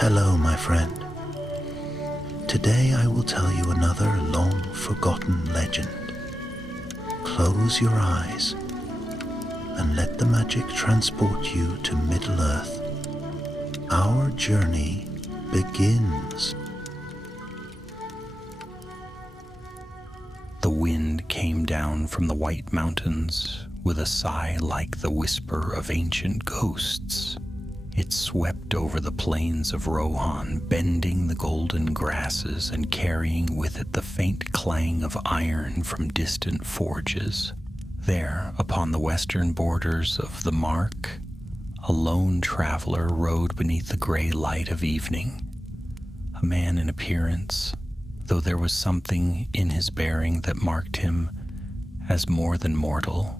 Hello, my friend. Today I will tell you another long-forgotten legend. Close your eyes and let the magic transport you to Middle-earth. Our journey begins. The wind came down from the White Mountains with a sigh like the whisper of ancient ghosts. It swept over the plains of Rohan, bending the golden grasses and carrying with it the faint clang of iron from distant forges. There, upon the western borders of the Mark, a lone traveler rode beneath the gray light of evening. A man in appearance, though there was something in his bearing that marked him as more than mortal.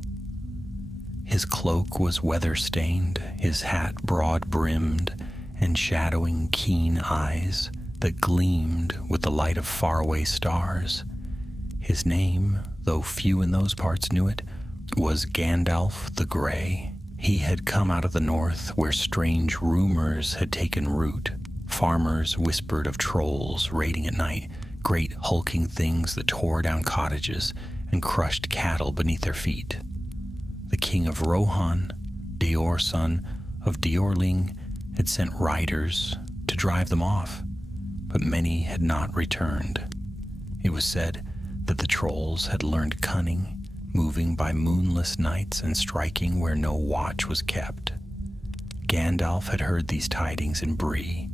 His cloak was weather-stained, his hat broad-brimmed and shadowing keen eyes that gleamed with the light of faraway stars. His name, though few in those parts knew it, was Gandalf the Grey. He had come out of the north where strange rumors had taken root. Farmers whispered of trolls raiding at night, great hulking things that tore down cottages and crushed cattle beneath their feet. The king of Rohan, Deor son of Deorling, had sent riders to drive them off, but many had not returned. It was said that the trolls had learned cunning, moving by moonless nights and striking where no watch was kept. Gandalf had heard these tidings in Bree,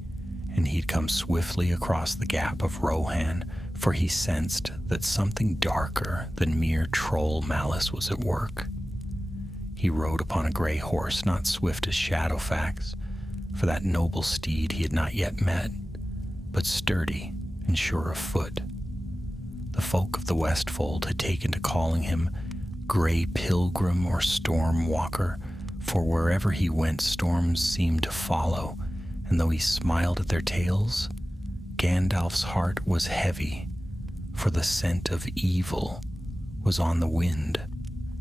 and he'd come swiftly across the gap of Rohan, for he sensed that something darker than mere troll malice was at work. He rode upon a gray horse, not swift as Shadowfax, for that noble steed he had not yet met, but sturdy and sure of foot. The folk of the Westfold had taken to calling him Gray Pilgrim or Storm Walker, for wherever he went storms seemed to follow, and though he smiled at their tales, Gandalf's heart was heavy, for the scent of evil was on the wind.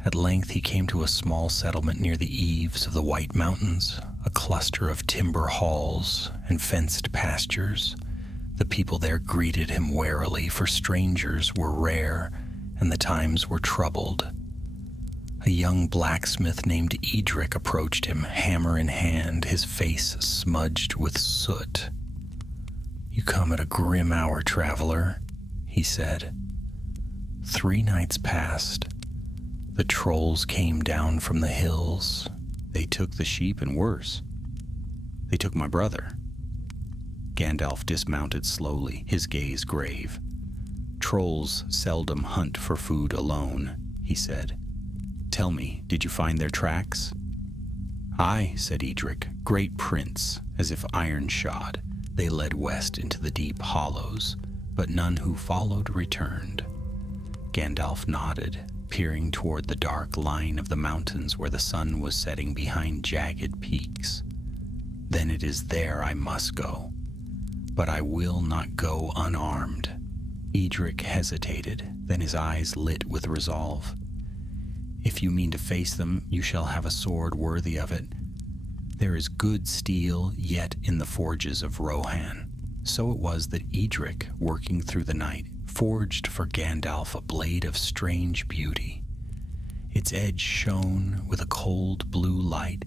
At length he came to a small settlement near the eaves of the White Mountains, a cluster of timber halls and fenced pastures. The people there greeted him warily, for strangers were rare and the times were troubled. A young blacksmith named Edric approached him, hammer in hand, his face smudged with soot. "You come at a grim hour, traveler," he said. 3 nights passed. The trolls came down from the hills. They took the sheep, and worse, they took my brother. Gandalf dismounted slowly, his gaze grave. "Trolls seldom hunt for food alone," he said. "Tell me, did you find their tracks?" "Aye," said Edric, "great prints, as if iron-shod. They led west into the deep hollows, but none who followed returned." Gandalf nodded, peering toward the dark line of the mountains where the sun was setting behind jagged peaks. "Then it is there I must go. But I will not go unarmed." Edric hesitated, then his eyes lit with resolve. "If you mean to face them, you shall have a sword worthy of it. There is good steel yet in the forges of Rohan." So it was that Edric, working through the night, forged for Gandalf a blade of strange beauty. Its edge shone with a cold blue light,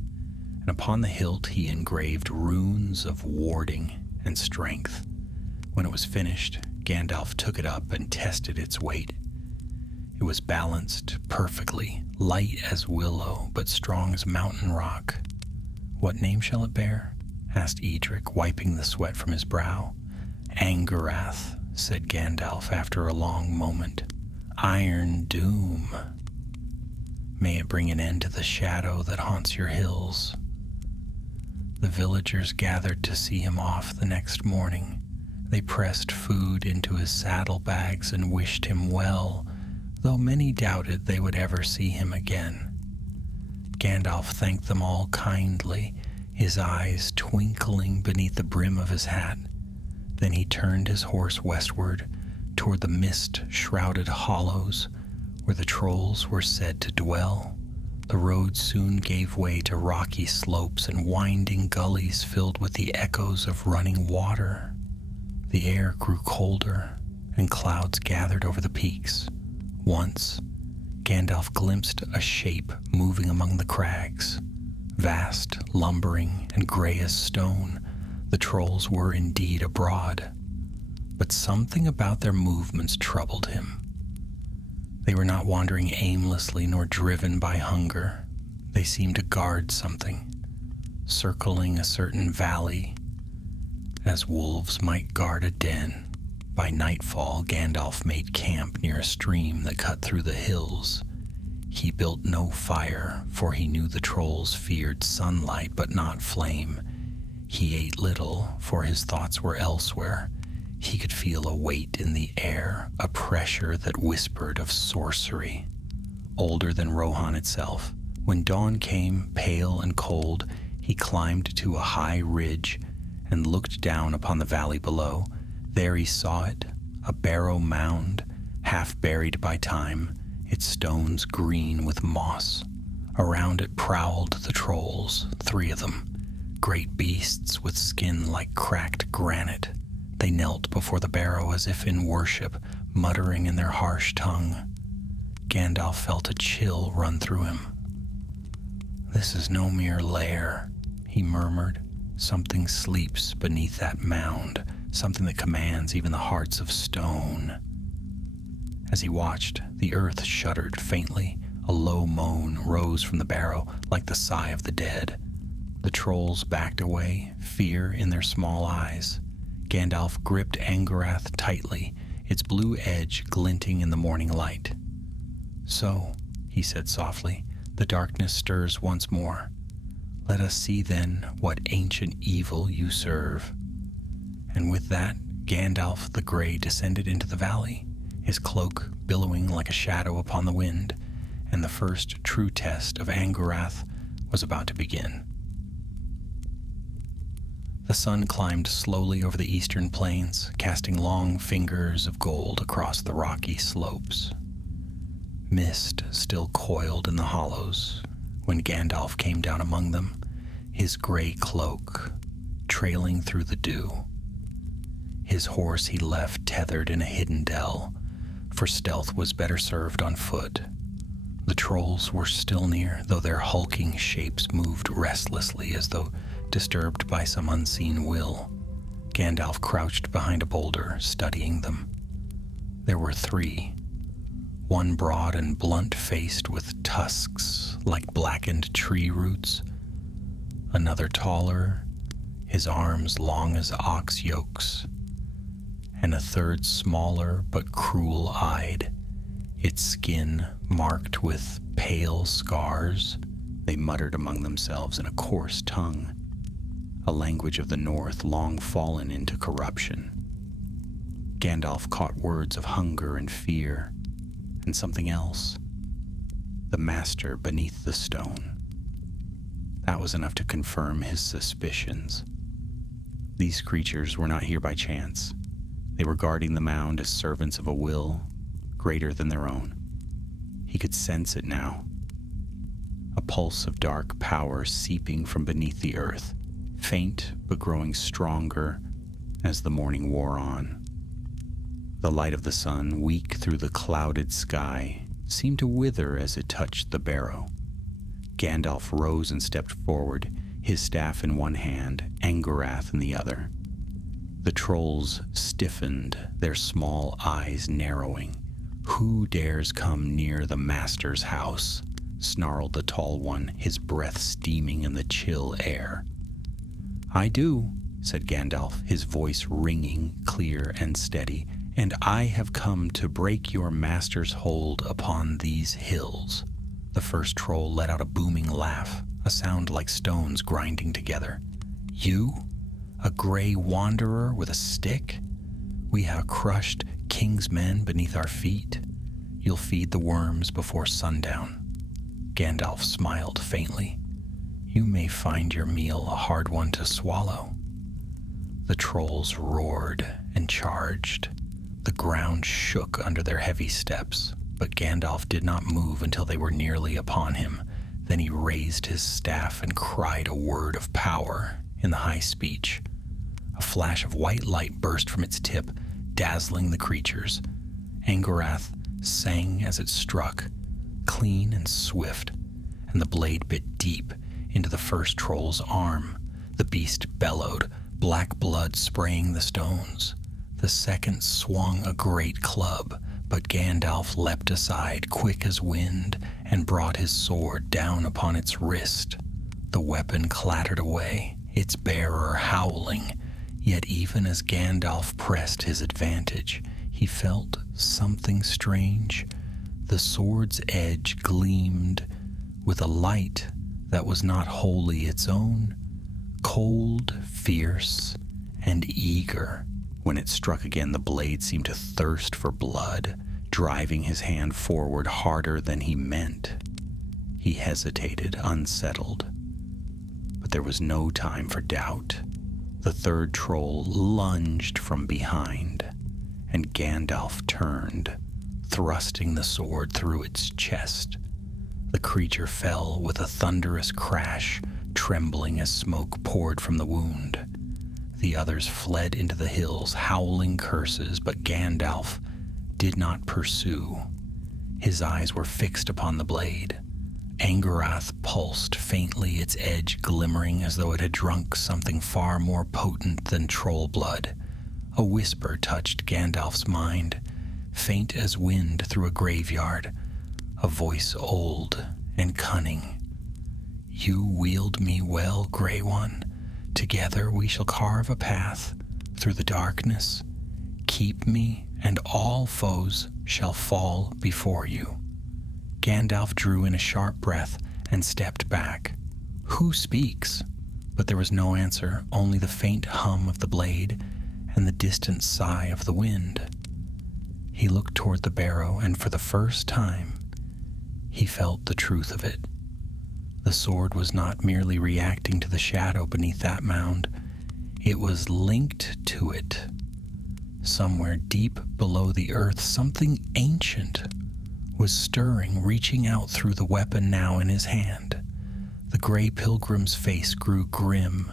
and upon the hilt he engraved runes of warding and strength. When it was finished, Gandalf took it up and tested its weight. It was balanced perfectly, light as willow, but strong as mountain rock. "What name shall it bear?" asked Edric, wiping the sweat from his brow. "Angarath," said Gandalf after a long moment. "Iron Doom. May it bring an end to the shadow that haunts your hills." The villagers gathered to see him off the next morning. They pressed food into his saddlebags and wished him well, though many doubted they would ever see him again. Gandalf thanked them all kindly, his eyes twinkling beneath the brim of his hat. Then he turned his horse westward, toward the mist-shrouded hollows where the trolls were said to dwell. The road soon gave way to rocky slopes and winding gullies filled with the echoes of running water. The air grew colder, and clouds gathered over the peaks. Once, Gandalf glimpsed a shape moving among the crags. Vast, lumbering, and gray as stone, the trolls were indeed abroad. But something about their movements troubled him. They were not wandering aimlessly nor driven by hunger. They seemed to guard something, circling a certain valley, as wolves might guard a den. By nightfall, Gandalf made camp near a stream that cut through the hills. He built no fire, for he knew the trolls feared sunlight but not flame. He ate little, for his thoughts were elsewhere. He could feel a weight in the air, a pressure that whispered of sorcery. Older than Rohan itself, when dawn came, pale and cold, he climbed to a high ridge and looked down upon the valley below. There he saw it, a barrow mound, half buried by time, its stones green with moss. Around it prowled the trolls, 3 of them, great beasts with skin like cracked granite. They knelt before the barrow as if in worship, muttering in their harsh tongue. Gandalf felt a chill run through him. "This is no mere lair," he murmured. "Something sleeps beneath that mound, something that commands even the hearts of stone." As he watched, the earth shuddered faintly. A low moan rose from the barrow, like the sigh of the dead. The trolls backed away, fear in their small eyes. Gandalf gripped Angarath tightly, its blue edge glinting in the morning light. "So," he said softly, "the darkness stirs once more. Let us see then what ancient evil you serve." And with that, Gandalf the Grey descended into the valley, his cloak billowing like a shadow upon the wind, and the first true test of Angarath was about to begin. The sun climbed slowly over the eastern plains, casting long fingers of gold across the rocky slopes. Mist still coiled in the hollows when Gandalf came down among them, his gray cloak trailing through the dew. His horse he left tethered in a hidden dell, for stealth was better served on foot. The trolls were still near, though their hulking shapes moved restlessly as though disturbed by some unseen will. Gandalf crouched behind a boulder, studying them. There were 3, one broad and blunt-faced with tusks like blackened tree roots, another taller, his arms long as ox yokes, and a third smaller but cruel-eyed, its skin marked with pale scars. They muttered among themselves in a coarse tongue, a language of the north long fallen into corruption. Gandalf caught words of hunger and fear, and something else. The master beneath the stone. That was enough to confirm his suspicions. These creatures were not here by chance. They were guarding the mound as servants of a will greater than their own. He could sense it now. A pulse of dark power seeping from beneath the earth, faint but growing stronger as the morning wore on. The light of the sun, weak through the clouded sky, seemed to wither as it touched the barrow. Gandalf rose and stepped forward, his staff in one hand, Angarath in the other. The trolls stiffened, their small eyes narrowing. "Who dares come near the master's house?" snarled the tall one, his breath steaming in the chill air. "I do," said Gandalf, his voice ringing clear and steady, "and I have come to break your master's hold upon these hills." The first troll let out a booming laugh, a sound like stones grinding together. "You? A gray wanderer with a stick? We have crushed king's men beneath our feet. You'll feed the worms before sundown." Gandalf smiled faintly. "You may find your meal a hard one to swallow." The trolls roared and charged. The ground shook under their heavy steps, but Gandalf did not move until they were nearly upon him. Then he raised his staff and cried a word of power in the high speech. A flash of white light burst from its tip, dazzling the creatures. Angorath sang as it struck, clean and swift, and the blade bit deep into the first troll's arm. The beast bellowed, black blood spraying the stones. The second swung a great club, but Gandalf leapt aside, quick as wind, and brought his sword down upon its wrist. The weapon clattered away, its bearer howling. Yet even as Gandalf pressed his advantage, he felt something strange. The sword's edge gleamed with a light that was not wholly its own, cold, fierce, and eager. When it struck again, the blade seemed to thirst for blood, driving his hand forward harder than he meant. He hesitated, unsettled. But there was no time for doubt. The third troll lunged from behind, and Gandalf turned, thrusting the sword through its chest. The creature fell with a thunderous crash, trembling as smoke poured from the wound. The others fled into the hills, howling curses, but Gandalf did not pursue. His eyes were fixed upon the blade. Angorath pulsed faintly, its edge glimmering as though it had drunk something far more potent than troll blood. A whisper touched Gandalf's mind, faint as wind through a graveyard, a voice old and cunning. "You wield me well, Grey One. Together we shall carve a path through the darkness. Keep me, and all foes shall fall before you." Gandalf drew in a sharp breath and stepped back. Who speaks? But there was no answer, only the faint hum of the blade and the distant sigh of the wind. He looked toward the barrow, and for the first time, he felt the truth of it. The sword was not merely reacting to the shadow beneath that mound. It was linked to it. Somewhere deep below the earth, something ancient was stirring, reaching out through the weapon now in his hand. The gray pilgrim's face grew grim.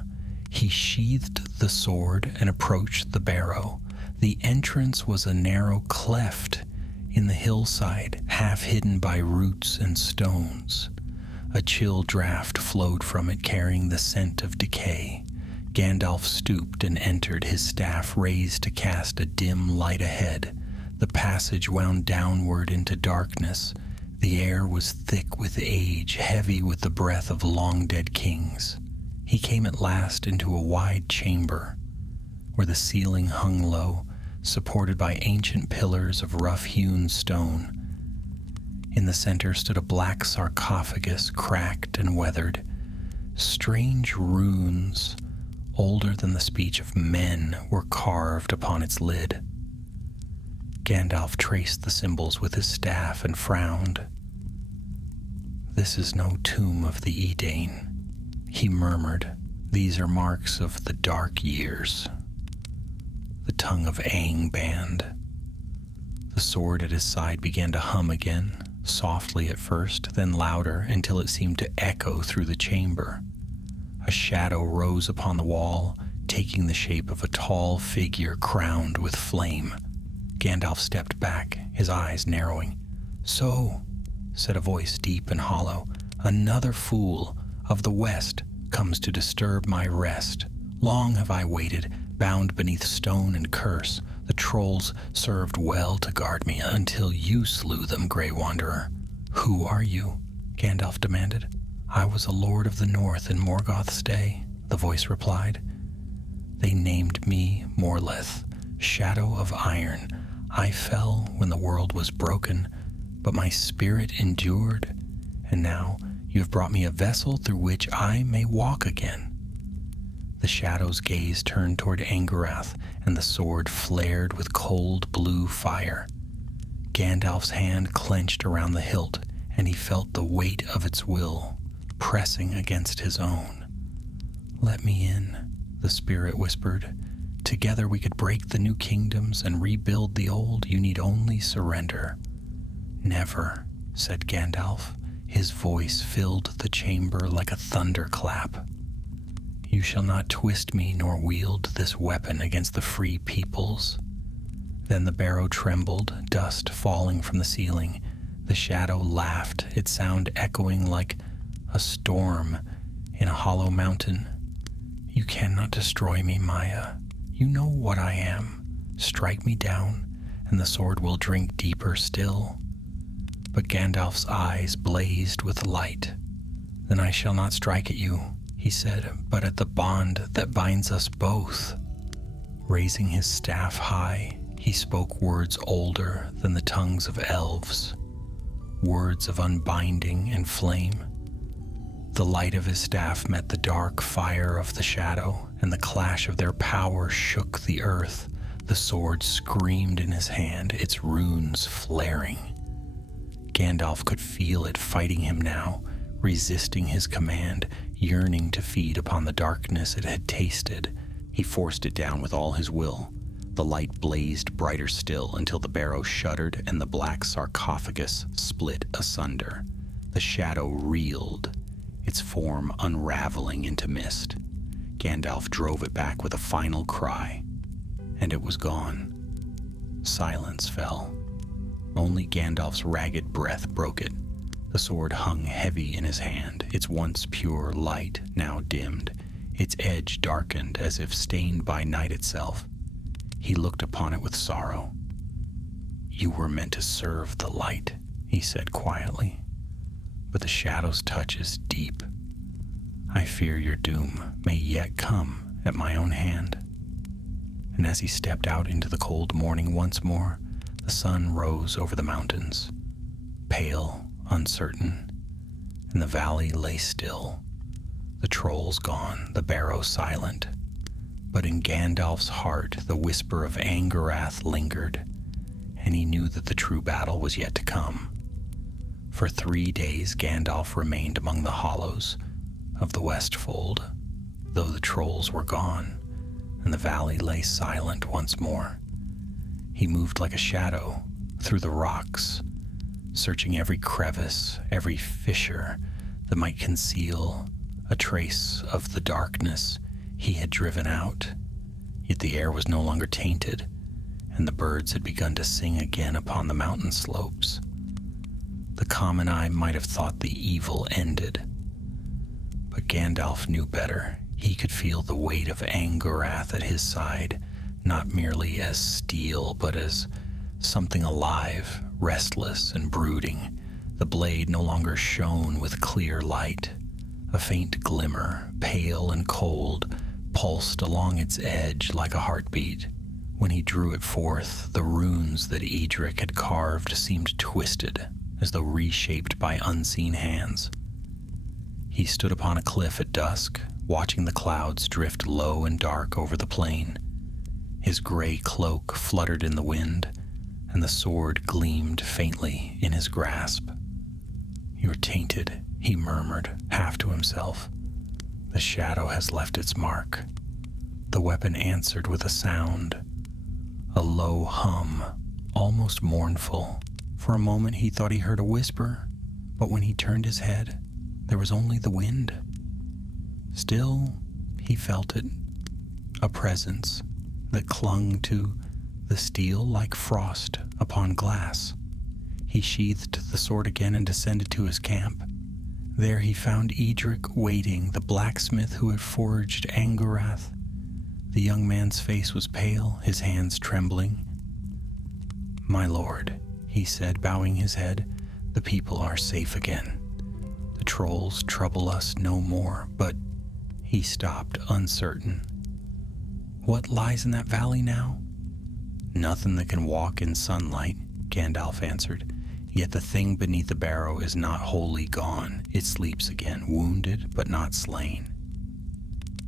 He sheathed the sword and approached the barrow. The entrance was a narrow cleft in the hillside, half hidden by roots and stones. A chill draft flowed from it, carrying the scent of decay. Gandalf stooped and entered, his staff raised to cast a dim light ahead. The passage wound downward into darkness. The air was thick with age, heavy with the breath of long-dead kings. He came at last into a wide chamber, where the ceiling hung low, supported by ancient pillars of rough-hewn stone. In the center stood a black sarcophagus, cracked and weathered. Strange runes, older than the speech of men, were carved upon its lid. Gandalf traced the symbols with his staff and frowned. "This is no tomb of the Edain," he murmured. "These are marks of the dark years." The tongue of Angband. The sword at his side began to hum again, softly at first, then louder, until it seemed to echo through the chamber. A shadow rose upon the wall, taking the shape of a tall figure crowned with flame. Gandalf stepped back, his eyes narrowing. "So," said a voice deep and hollow, "another fool of the West comes to disturb my rest. Long have I waited, bound beneath stone and curse. The trolls served well to guard me until you slew them, Grey Wanderer." "Who are you?" Gandalf demanded. "I was a lord of the north in Morgoth's day," the voice replied. "They named me Morleth, Shadow of Iron. I fell when the world was broken, but my spirit endured, and now you have brought me a vessel through which I may walk again." The shadow's gaze turned toward Angorath, and the sword flared with cold blue fire. Gandalf's hand clenched around the hilt, and he felt the weight of its will pressing against his own. "Let me in," the spirit whispered. "Together we could break the new kingdoms and rebuild the old. You need only surrender." "Never," said Gandalf, His voice filled the chamber like a thunderclap. "You shall not twist me nor wield this weapon against the free peoples." Then the barrow trembled, dust falling from the ceiling. The shadow laughed, its sound echoing like a storm in a hollow mountain. "You cannot destroy me, Maya. You know what I am. Strike me down, and the sword will drink deeper still." But Gandalf's eyes blazed with light. "Then I shall not strike at you," he said, "but at the bond that binds us both." Raising his staff high, he spoke words older than the tongues of elves, words of unbinding and flame. The light of his staff met the dark fire of the shadow, and the clash of their power shook the earth. The sword screamed in his hand, its runes flaring. Gandalf could feel it fighting him now, resisting his command, yearning to feed upon the darkness it had tasted. He forced it down with all his will. The light blazed brighter still until the barrow shuddered and the black sarcophagus split asunder. The shadow reeled, its form unraveling into mist. Gandalf drove it back with a final cry, and it was gone. Silence fell. Only Gandalf's ragged breath broke it. The sword hung heavy in his hand, its once pure light now dimmed, its edge darkened as if stained by night itself. He looked upon it with sorrow. "You were meant to serve the light," he said quietly, "but the shadow's touch is deep. I fear your doom may yet come at my own hand." And as he stepped out into the cold morning once more, the sun rose over the mountains, pale, uncertain, and the valley lay still. The trolls gone, the barrow silent. But in Gandalf's heart the whisper of Angarath lingered, and he knew that the true battle was yet to come. For 3 days Gandalf remained among the hollows of the Westfold, though the trolls were gone, and the valley lay silent once more. He moved like a shadow through the rocks, searching every crevice, every fissure that might conceal a trace of the darkness he had driven out. Yet the air was no longer tainted, and the birds had begun to sing again upon the mountain slopes. The common eye might have thought the evil ended, but Gandalf knew better. He could feel the weight of Angarath at his side, not merely as steel, but as something alive, restless and brooding. The blade no longer shone with clear light. A faint glimmer, pale and cold, pulsed along its edge like a heartbeat. When he drew it forth, the runes that Edric had carved seemed twisted, as though reshaped by unseen hands. He stood upon a cliff at dusk, watching the clouds drift low and dark over the plain. His gray cloak fluttered in the wind, and the sword gleamed faintly in his grasp. "You're tainted," he murmured, half to himself. "The shadow has left its mark." The weapon answered with a sound, a low hum, almost mournful. For a moment he thought he heard a whisper, but when he turned his head, there was only the wind. Still, he felt it, a presence that clung to the steel like frost upon glass. He sheathed the sword again and descended to his camp. There he found Edric waiting, the blacksmith who had forged Angarath. The young man's face was pale, his hands trembling. "My lord," he said, bowing his head, "the people are safe again. The trolls trouble us no more," but he stopped, uncertain. "What lies in that valley now?" "Nothing that can walk in sunlight," Gandalf answered. "Yet the thing beneath the barrow is not wholly gone. It sleeps again, wounded but not slain."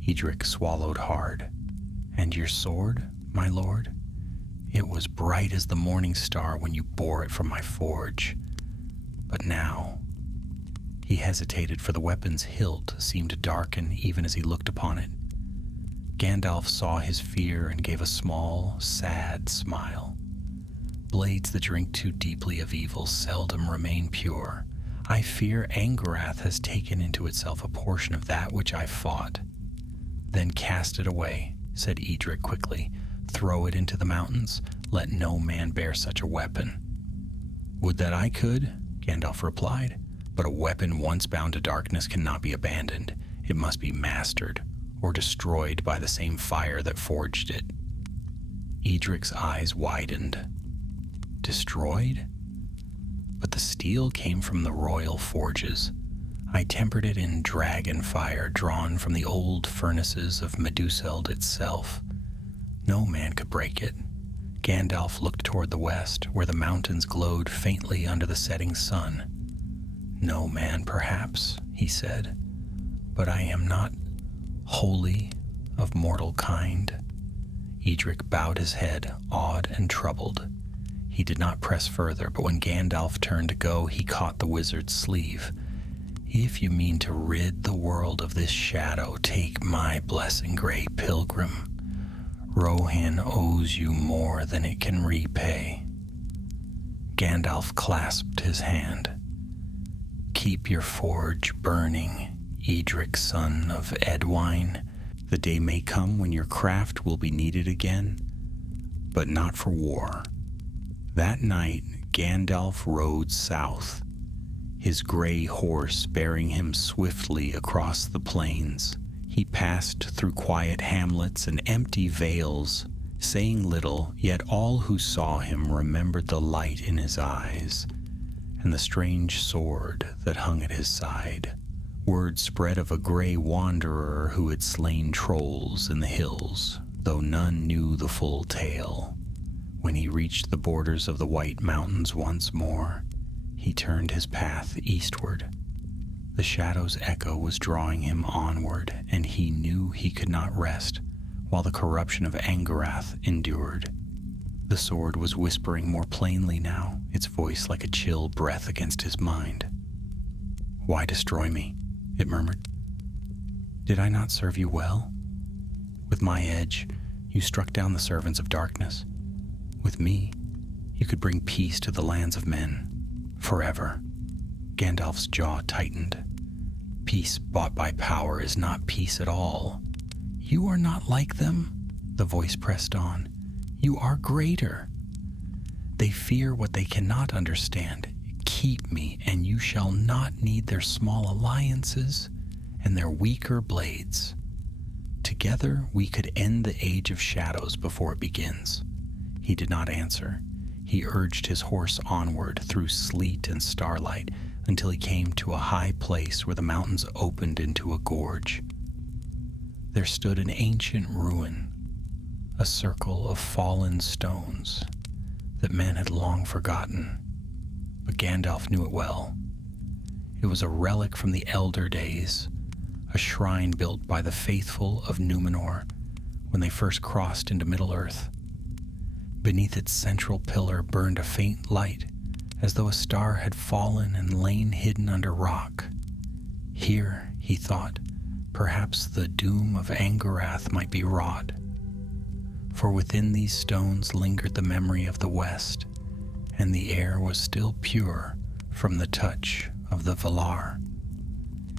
Edric swallowed hard. "And your sword, my lord? It was bright as the morning star when you bore it from my forge. But now..." He hesitated, for the weapon's hilt seemed to darken even as he looked upon it. Gandalf saw his fear and gave a small, sad smile. "Blades that drink too deeply of evil seldom remain pure. I fear Angarath has taken into itself a portion of that which I fought. Then cast it away, said Edric quickly. Throw it into the mountains. Let no man bear such a weapon. Would that I could, Gandalf replied, but a weapon once bound to darkness cannot be abandoned. It must be mastered, or destroyed by the same fire that forged it. Edric's eyes widened. Destroyed? But the steel came from the royal forges. I tempered it in dragon fire drawn from the old furnaces of Meduseld itself. No man could break it. Gandalf looked toward the west, where the mountains glowed faintly under the setting sun. No man, perhaps, he said, but I am not wholly of mortal kind. Edric bowed his head, awed and troubled. He did not press further, but when Gandalf turned to go, he caught the wizard's sleeve. If you mean to rid the world of this shadow, take my blessing, Grey Pilgrim. Rohan owes you more than it can repay. Gandalf clasped his hand. Keep your forge burning, Edric, son of Edwine. The day may come when your craft will be needed again, but not for war. That night, Gandalf rode south, his gray horse bearing him swiftly across the plains. He passed through quiet hamlets and empty vales, saying little, yet all who saw him remembered the light in his eyes and the strange sword that hung at his side. Word spread of a gray wanderer who had slain trolls in the hills, though none knew the full tale. When he reached the borders of the White Mountains once more, he turned his path eastward. The shadow's echo was drawing him onward, and he knew he could not rest while the corruption of Angarath endured. The sword was whispering more plainly now, its voice like a chill breath against his mind. "Why destroy me?" it murmured. "Did I not serve you well? With my edge, you struck down the servants of darkness. With me, you could bring peace to the lands of men, forever." Gandalf's jaw tightened. Peace bought by power is not peace at all. "You are not like them," the voice pressed on. "You are greater. They fear what they cannot understand. Keep me, and you shall not need their small alliances and their weaker blades. Together we could end the Age of Shadows before it begins." He did not answer. He urged his horse onward through sleet and starlight until he came to a high place where the mountains opened into a gorge. There stood an ancient ruin, a circle of fallen stones that men had long forgotten, but Gandalf knew it well. It was a relic from the Elder Days, a shrine built by the faithful of Númenor when they first crossed into Middle-earth. Beneath its central pillar burned a faint light, as though a star had fallen and lain hidden under rock. Here, he thought, perhaps the doom of Angarath might be wrought. For within these stones lingered the memory of the West, and the air was still pure from the touch of the Valar.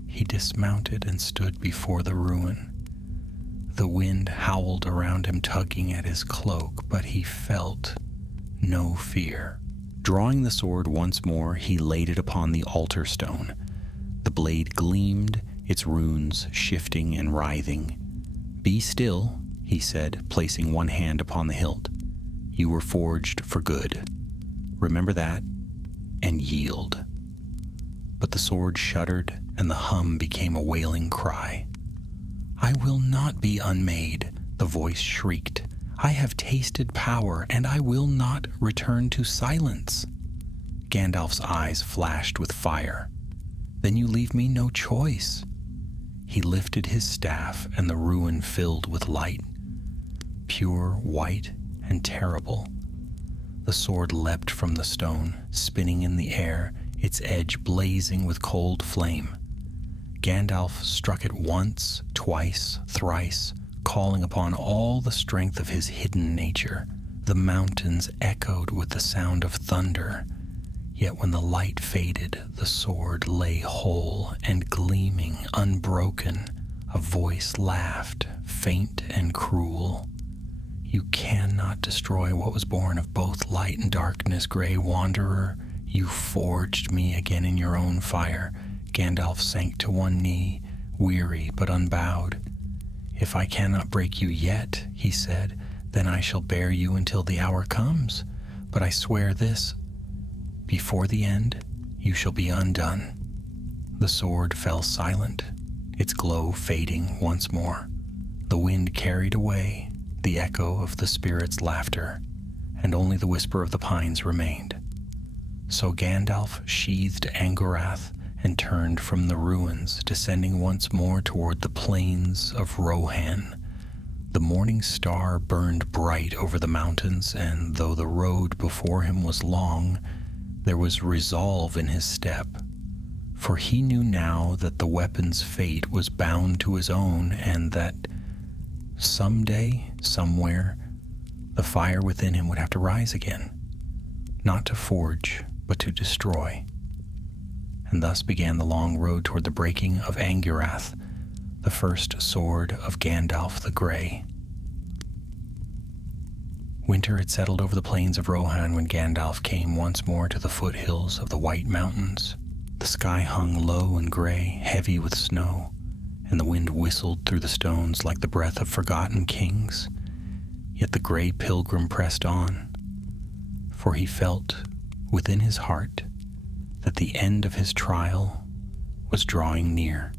He dismounted and stood before the ruin. The wind howled around him, tugging at his cloak, but he felt no fear. Drawing the sword once more, he laid it upon the altar stone. The blade gleamed, its runes shifting and writhing. "Be still," he said, placing one hand upon the hilt. "You were forged for good. Remember that, and yield." But the sword shuddered, and the hum became a wailing cry. "I will not be unmade," the voice shrieked. "I have tasted power, and I will not return to silence." Gandalf's eyes flashed with fire. "Then you leave me no choice." He lifted his staff, and the ruin filled with light, pure, white, and terrible. The sword leapt from the stone, spinning in the air, its edge blazing with cold flame. Gandalf struck it once, twice, thrice, calling upon all the strength of his hidden nature. The mountains echoed with the sound of thunder. Yet when the light faded, the sword lay whole and gleaming, unbroken. A voice laughed, faint and cruel. You cannot destroy what was born of both light and darkness, gray wanderer. You forged me again in your own fire. Gandalf sank to one knee, weary but unbowed. If I cannot break you yet, he said, then I shall bear you until the hour comes. But I swear this, before the end, you shall be undone. The sword fell silent, its glow fading once more. The wind carried away the echo of the spirit's laughter, and only the whisper of the pines remained. So Gandalf sheathed Angorath and turned from the ruins, descending once more toward the plains of Rohan. The morning star burned bright over the mountains, and though the road before him was long, there was resolve in his step, for he knew now that the weapon's fate was bound to his own, and that someday, somewhere, the fire within him would have to rise again, not to forge, but to destroy. And thus began the long road toward the breaking of Angorath, the first sword of Gandalf the Grey. Winter had settled over the plains of Rohan when Gandalf came once more to the foothills of the White Mountains. The sky hung low and gray, heavy with snow, and the wind whistled through the stones like the breath of forgotten kings. Yet the gray pilgrim pressed on, for he felt within his heart that the end of his trial was drawing near.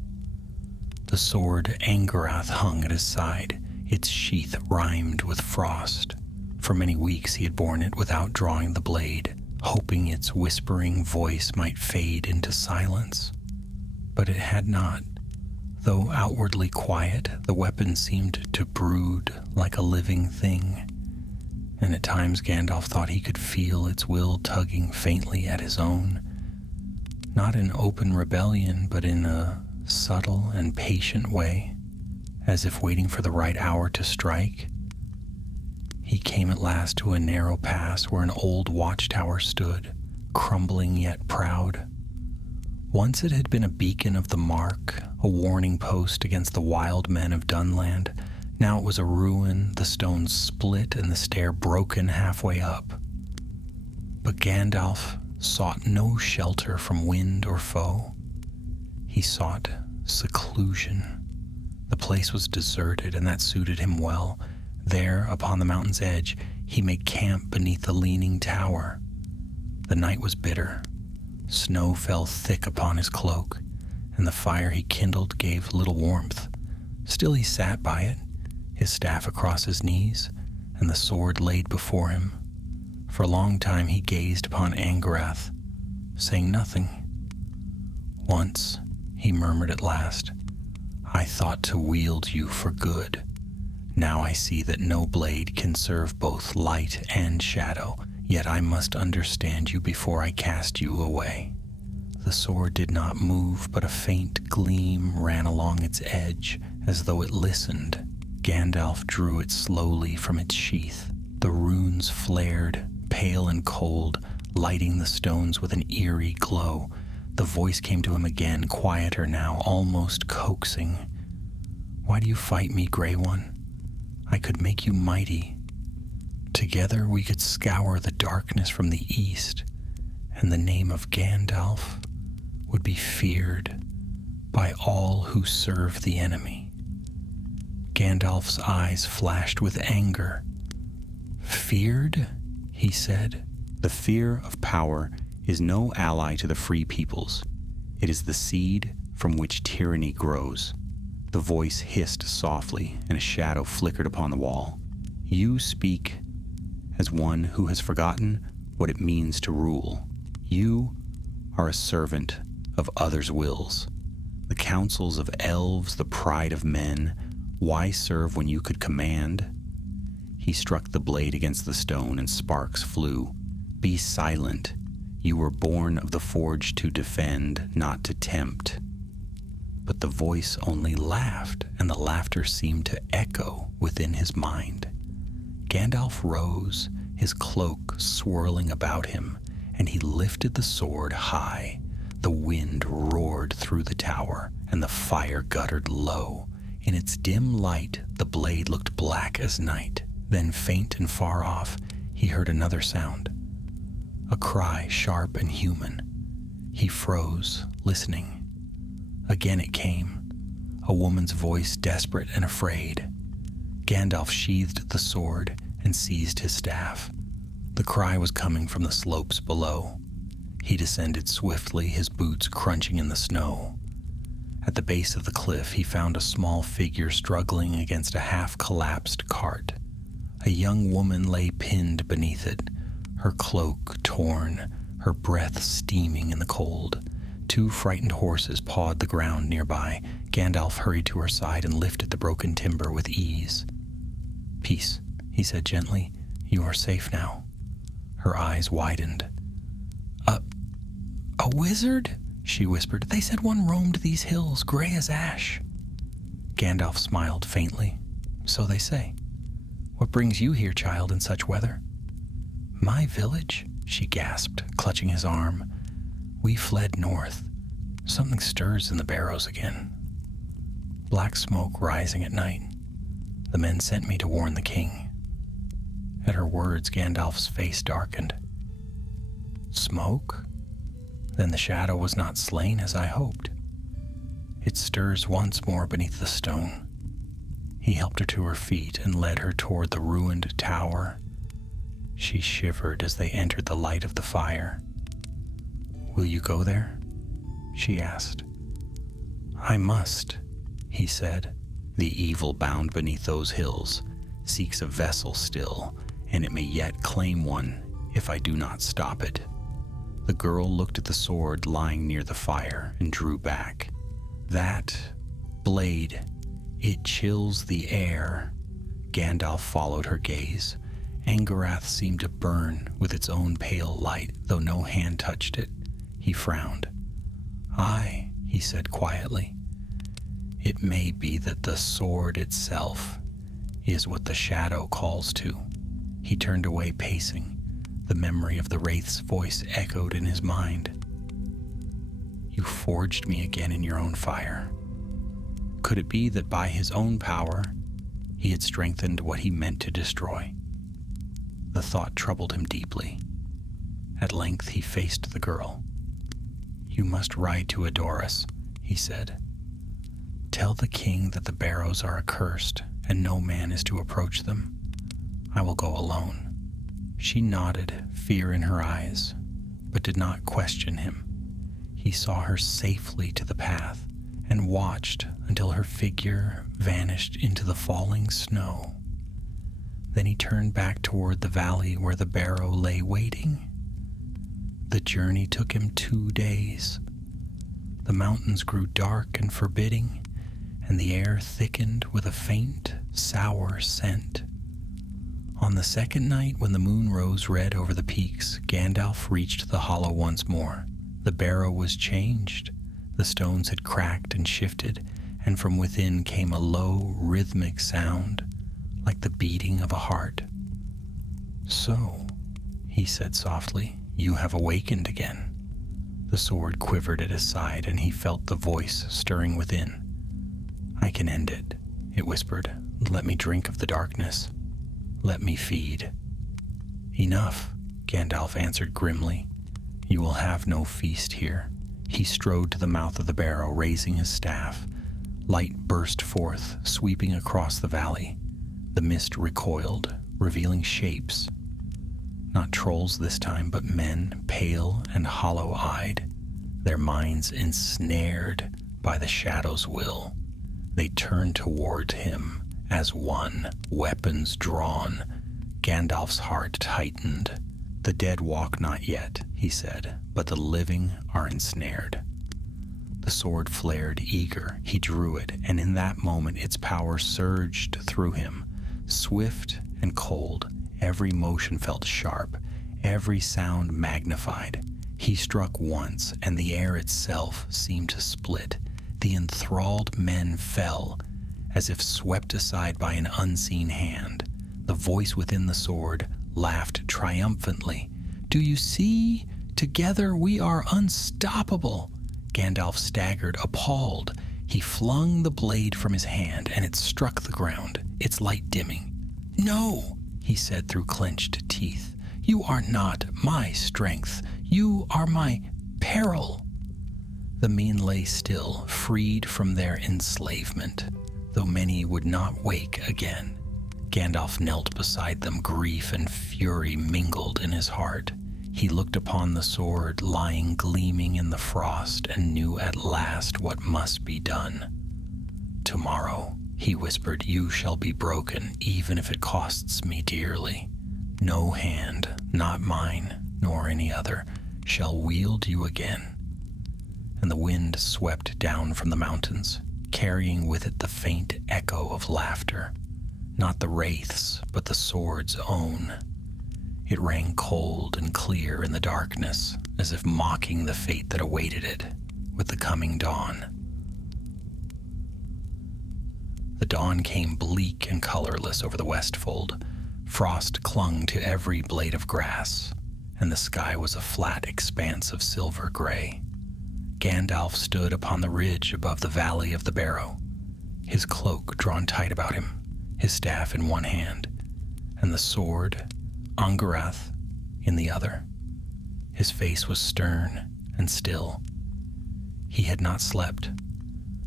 The sword Angorath hung at his side, its sheath rimed with frost. For many weeks he had borne it without drawing the blade, hoping its whispering voice might fade into silence. But it had not. Though outwardly quiet, the weapon seemed to brood like a living thing, and at times Gandalf thought he could feel its will tugging faintly at his own, not in open rebellion, but in a subtle and patient way, as if waiting for the right hour to strike. He came at last to a narrow pass where an old watchtower stood, crumbling yet proud. Once it had been a beacon of the Mark, a warning post against the wild men of Dunland. Now it was a ruin, the stones split and the stair broken halfway up. But Gandalf sought no shelter from wind or foe. He sought seclusion. The place was deserted, and that suited him well. There, upon the mountain's edge, he made camp beneath the leaning tower. The night was bitter. Snow fell thick upon his cloak, and the fire he kindled gave little warmth. Still he sat by it, his staff across his knees, and the sword laid before him. For a long time he gazed upon Angorath, saying nothing. Once, he murmured at last, I thought to wield you for good. Now I see that no blade can serve both light and shadow, yet I must understand you before I cast you away. The sword did not move, but a faint gleam ran along its edge, as though it listened. Gandalf drew it slowly from its sheath. The runes flared, pale and cold, lighting the stones with an eerie glow. The voice came to him again, quieter now, almost coaxing. Why do you fight me, Grey One? I could make you mighty. Together we could scour the darkness from the east, and the name of Gandalf would be feared by all who serve the enemy. Gandalf's eyes flashed with anger. Feared? He said. The fear of power is no ally to the free peoples. It is the seed from which tyranny grows. The voice hissed softly, and a shadow flickered upon the wall. You speak as one who has forgotten what it means to rule. You are a servant of others' wills. The counsels of elves, the pride of men. Why serve when you could command? He struck the blade against the stone, and sparks flew. Be silent. You were born of the forge to defend, not to tempt. But the voice only laughed, and the laughter seemed to echo within his mind. Gandalf rose, his cloak swirling about him, and he lifted the sword high. The wind roared through the tower, and the fire guttered low. In its dim light, the blade looked black as night. Then, faint and far off, he heard another sound, a cry sharp and human. He froze, listening. Again it came, a woman's voice, desperate and afraid. Gandalf sheathed the sword and seized his staff. The cry was coming from the slopes below. He descended swiftly, his boots crunching in the snow. At the base of the cliff, he found a small figure struggling against a half-collapsed cart. A young woman lay pinned beneath it, her cloak torn, her breath steaming in the cold. 2 frightened horses pawed the ground nearby. Gandalf hurried to her side and lifted the broken timber with ease. "Peace," he said gently. "You are safe now." Her eyes widened. A wizard?" she whispered. "They said one roamed these hills, gray as ash." Gandalf smiled faintly. "So they say. What brings you here, child, in such weather?" "My village?" she gasped, clutching his arm. "We fled north. Something stirs in the barrows again. Black smoke rising at night. The men sent me to warn the king." At her words, Gandalf's face darkened. "Smoke? Then the shadow was not slain as I hoped. It stirs once more beneath the stone." He helped her to her feet and led her toward the ruined tower. She shivered as they entered the light of the fire. "Will you go there?" she asked. "I must," he said. "The evil bound beneath those hills seeks a vessel still, and it may yet claim one if I do not stop it." The girl looked at the sword lying near the fire and drew back. "That blade, it chills the air." Gandalf followed her gaze. Angarath seemed to burn with its own pale light, though no hand touched it. He frowned. "Aye," he said quietly. "It may be that the sword itself is what the shadow calls to." He turned away, pacing. The memory of the wraith's voice echoed in his mind. "You forged me again in your own fire." Could it be that by his own power, he had strengthened what he meant to destroy? The thought troubled him deeply. At length he faced the girl. "You must ride to Edoras," he said. "Tell the king that the barrows are accursed and no man is to approach them. I will go alone." She nodded, fear in her eyes, but did not question him. He saw her safely to the path and watched until her figure vanished into the falling snow. Then he turned back toward the valley where the barrow lay waiting. The journey took him 2 days. The mountains grew dark and forbidding, and the air thickened with a faint, sour scent. On the second night, when the moon rose red over the peaks, Gandalf reached the hollow once more. The barrow was changed. The stones had cracked and shifted, and from within came a low, rhythmic sound, like the beating of a heart. "So," he said softly, "you have awakened again." The sword quivered at his side, and he felt the voice stirring within. "I can end it," it whispered. "Let me drink of the darkness. Let me feed." "Enough," Gandalf answered grimly. "You will have no feast here." He strode to the mouth of the barrow, raising his staff. Light burst forth, sweeping across the valley. The mist recoiled, revealing shapes. Not trolls this time, but men, pale and hollow-eyed, their minds ensnared by the shadow's will. They turned toward him as one, weapons drawn. Gandalf's heart tightened. "The dead walk not yet," he said, "but the living are ensnared." The sword flared, eager. He drew it, and in that moment its power surged through him. Swift and cold, every motion felt sharp, every sound magnified. He struck once, and the air itself seemed to split. The enthralled men fell, as if swept aside by an unseen hand. The voice within the sword laughed triumphantly. "Do you see? Together we are unstoppable." Gandalf staggered, appalled. He flung the blade from his hand, and it struck the ground, its light dimming. "No," he said through clenched teeth. "You are not my strength. You are my peril." The men lay still, freed from their enslavement, though many would not wake again. Gandalf knelt beside them, grief and fury mingled in his heart. He looked upon the sword lying gleaming in the frost and knew at last what must be done. "Tomorrow," he whispered, "you shall be broken, even if it costs me dearly. No hand, not mine, nor any other, shall wield you again." And the wind swept down from the mountains, carrying with it the faint echo of laughter, not the wraith's, but the sword's own. It rang cold and clear in the darkness, as if mocking the fate that awaited it with the coming dawn. The dawn came bleak and colorless over the Westfold. Frost clung to every blade of grass, and the sky was a flat expanse of silver gray. Gandalf stood upon the ridge above the valley of the Barrow, his cloak drawn tight about him, his staff in one hand, and the sword, Angarath, in the other. His face was stern and still. He had not slept.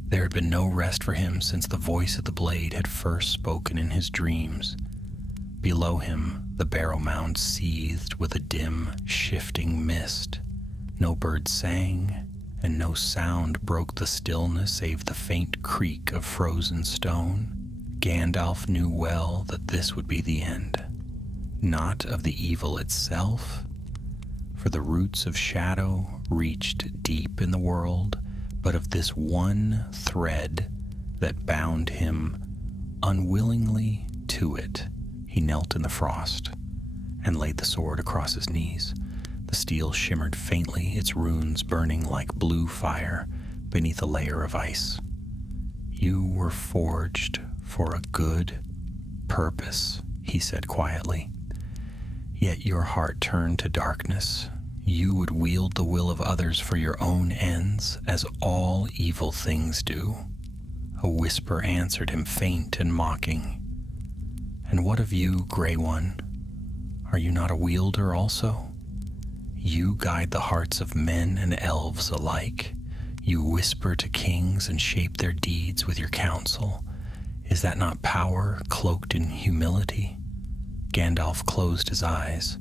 There had been no rest for him since the voice of the blade had first spoken in his dreams. Below him, the Barrow Mound seethed with a dim, shifting mist. No bird sang, and no sound broke the stillness save the faint creak of frozen stone. Gandalf knew well that this would be the end. Not of the evil itself, for the roots of shadow reached deep in the world, but of this one thread that bound him unwillingly to it. He knelt in the frost and laid the sword across his knees. The steel shimmered faintly, its runes burning like blue fire beneath a layer of ice. "You were forged for a good purpose," he said quietly. "Yet your heart turned to darkness. You would wield the will of others for your own ends, as all evil things do." A whisper answered him, faint and mocking. "And what of you, Grey One? Are you not a wielder also? You guide the hearts of men and elves alike. You whisper to kings and shape their deeds with your counsel. Is that not power cloaked in humility?" Gandalf closed his eyes.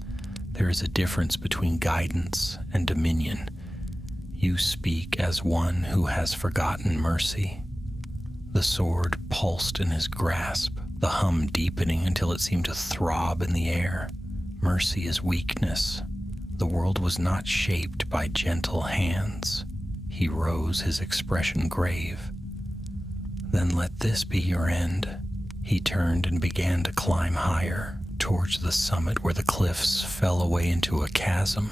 "There is a difference between guidance and dominion. You speak as one who has forgotten mercy." The sword pulsed in his grasp, the hum deepening until it seemed to throb in the air. Mercy is weakness. The world was not shaped by gentle hands. He rose, his expression grave. "Then let this be your end." He turned and began to climb higher, towards the summit where the cliffs fell away into a chasm.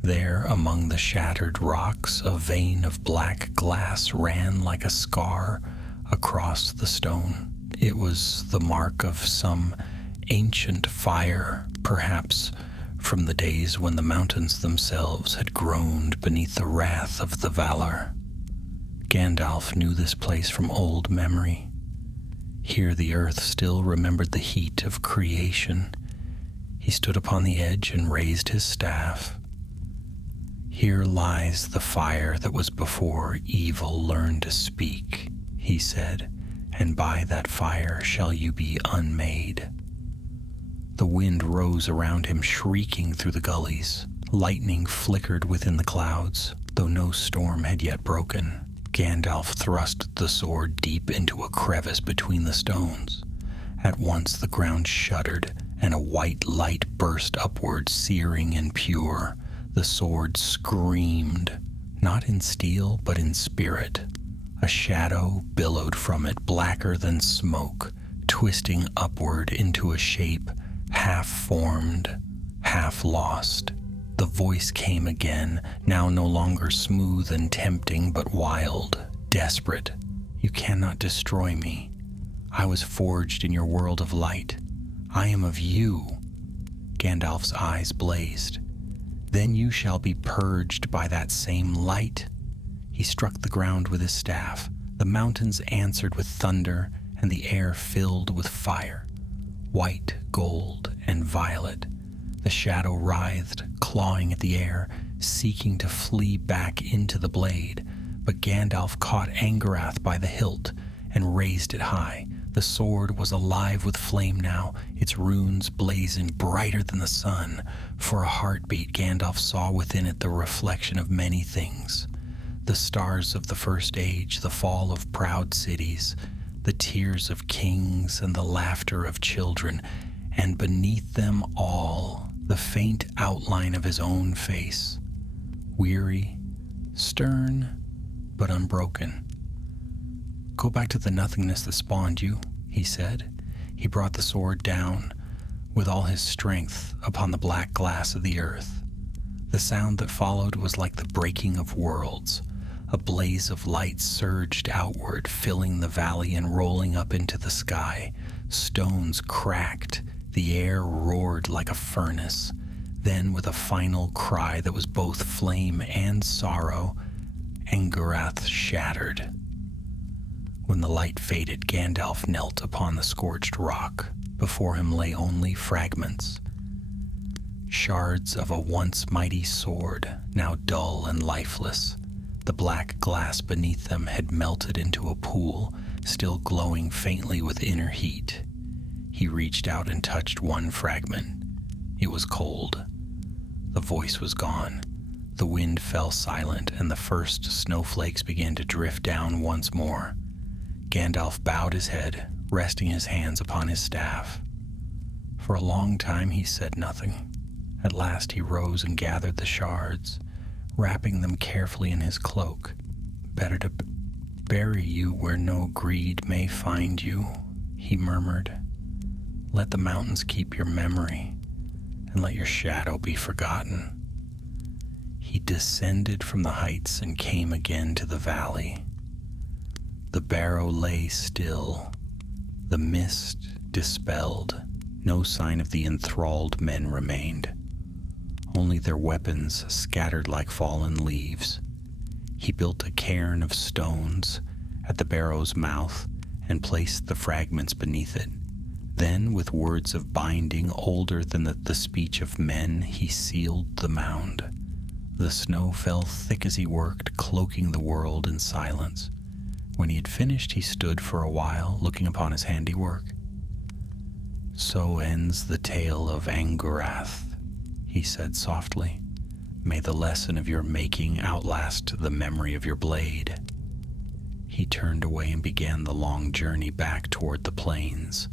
There, among the shattered rocks, a vein of black glass ran like a scar across the stone. It was the mark of some ancient fire, perhaps from the days when the mountains themselves had groaned beneath the wrath of the Valar. Gandalf knew this place from old memory. Here the earth still remembered the heat of creation. He stood upon the edge and raised his staff. "Here lies the fire that was before evil learned to speak," he said, "and by that fire shall you be unmade." The wind rose around him, shrieking through the gullies. Lightning flickered within the clouds, though no storm had yet broken. Gandalf thrust the sword deep into a crevice between the stones. At once the ground shuddered, and a white light burst upward, searing and pure. The sword screamed, not in steel, but in spirit. A shadow billowed from it, blacker than smoke, twisting upward into a shape half-formed, half-lost. The voice came again, now no longer smooth and tempting, but wild, desperate. "You cannot destroy me. I was forged in your world of light. I am of you." Gandalf's eyes blazed. Then you shall be purged by that same light." He struck the ground with his staff. The mountains answered with thunder, and the air filled with fire. White, gold, and violet. The shadow writhed, clawing at the air, seeking to flee back into the blade. But Gandalf caught Angarath by the hilt and raised it high. The sword was alive with flame now, its runes blazing brighter than the sun. For a heartbeat, Gandalf saw within it the reflection of many things. The stars of the First Age, the fall of proud cities, the tears of kings and the laughter of children, and beneath them all, the faint outline of his own face, weary, stern, but unbroken. "Go back to the nothingness that spawned you," he said. He brought the sword down with all his strength upon the black glass of the earth. The sound that followed was like the breaking of worlds. A blaze of light surged outward, filling the valley and rolling up into the sky. Stones cracked. The air roared like a furnace. Then, with a final cry that was both flame and sorrow, Angarath shattered. When the light faded, Gandalf knelt upon the scorched rock. Before him lay only fragments. Shards of a once mighty sword, now dull and lifeless. The black glass beneath them had melted into a pool, still glowing faintly with inner heat. He reached out and touched one fragment. It was cold. The voice was gone. The wind fell silent, and the first snowflakes began to drift down once more. Gandalf bowed his head, resting his hands upon his staff. For a long time he said nothing. At last he rose and gathered the shards, wrapping them carefully in his cloak. "Better to bury you where no greed may find you," he murmured. "Let the mountains keep your memory, and let your shadow be forgotten." He descended from the heights and came again to the valley. The barrow lay still, the mist dispelled. No sign of the enthralled men remained, only their weapons scattered like fallen leaves. He built a cairn of stones at the barrow's mouth and placed the fragments beneath it. Then, with words of binding older than the speech of men, he sealed the mound. The snow fell thick as he worked, cloaking the world in silence. When he had finished, he stood for a while, looking upon his handiwork. "So ends the tale of Angarath," he said softly. "May the lesson of your making outlast the memory of your blade." He turned away and began the long journey back toward the plains.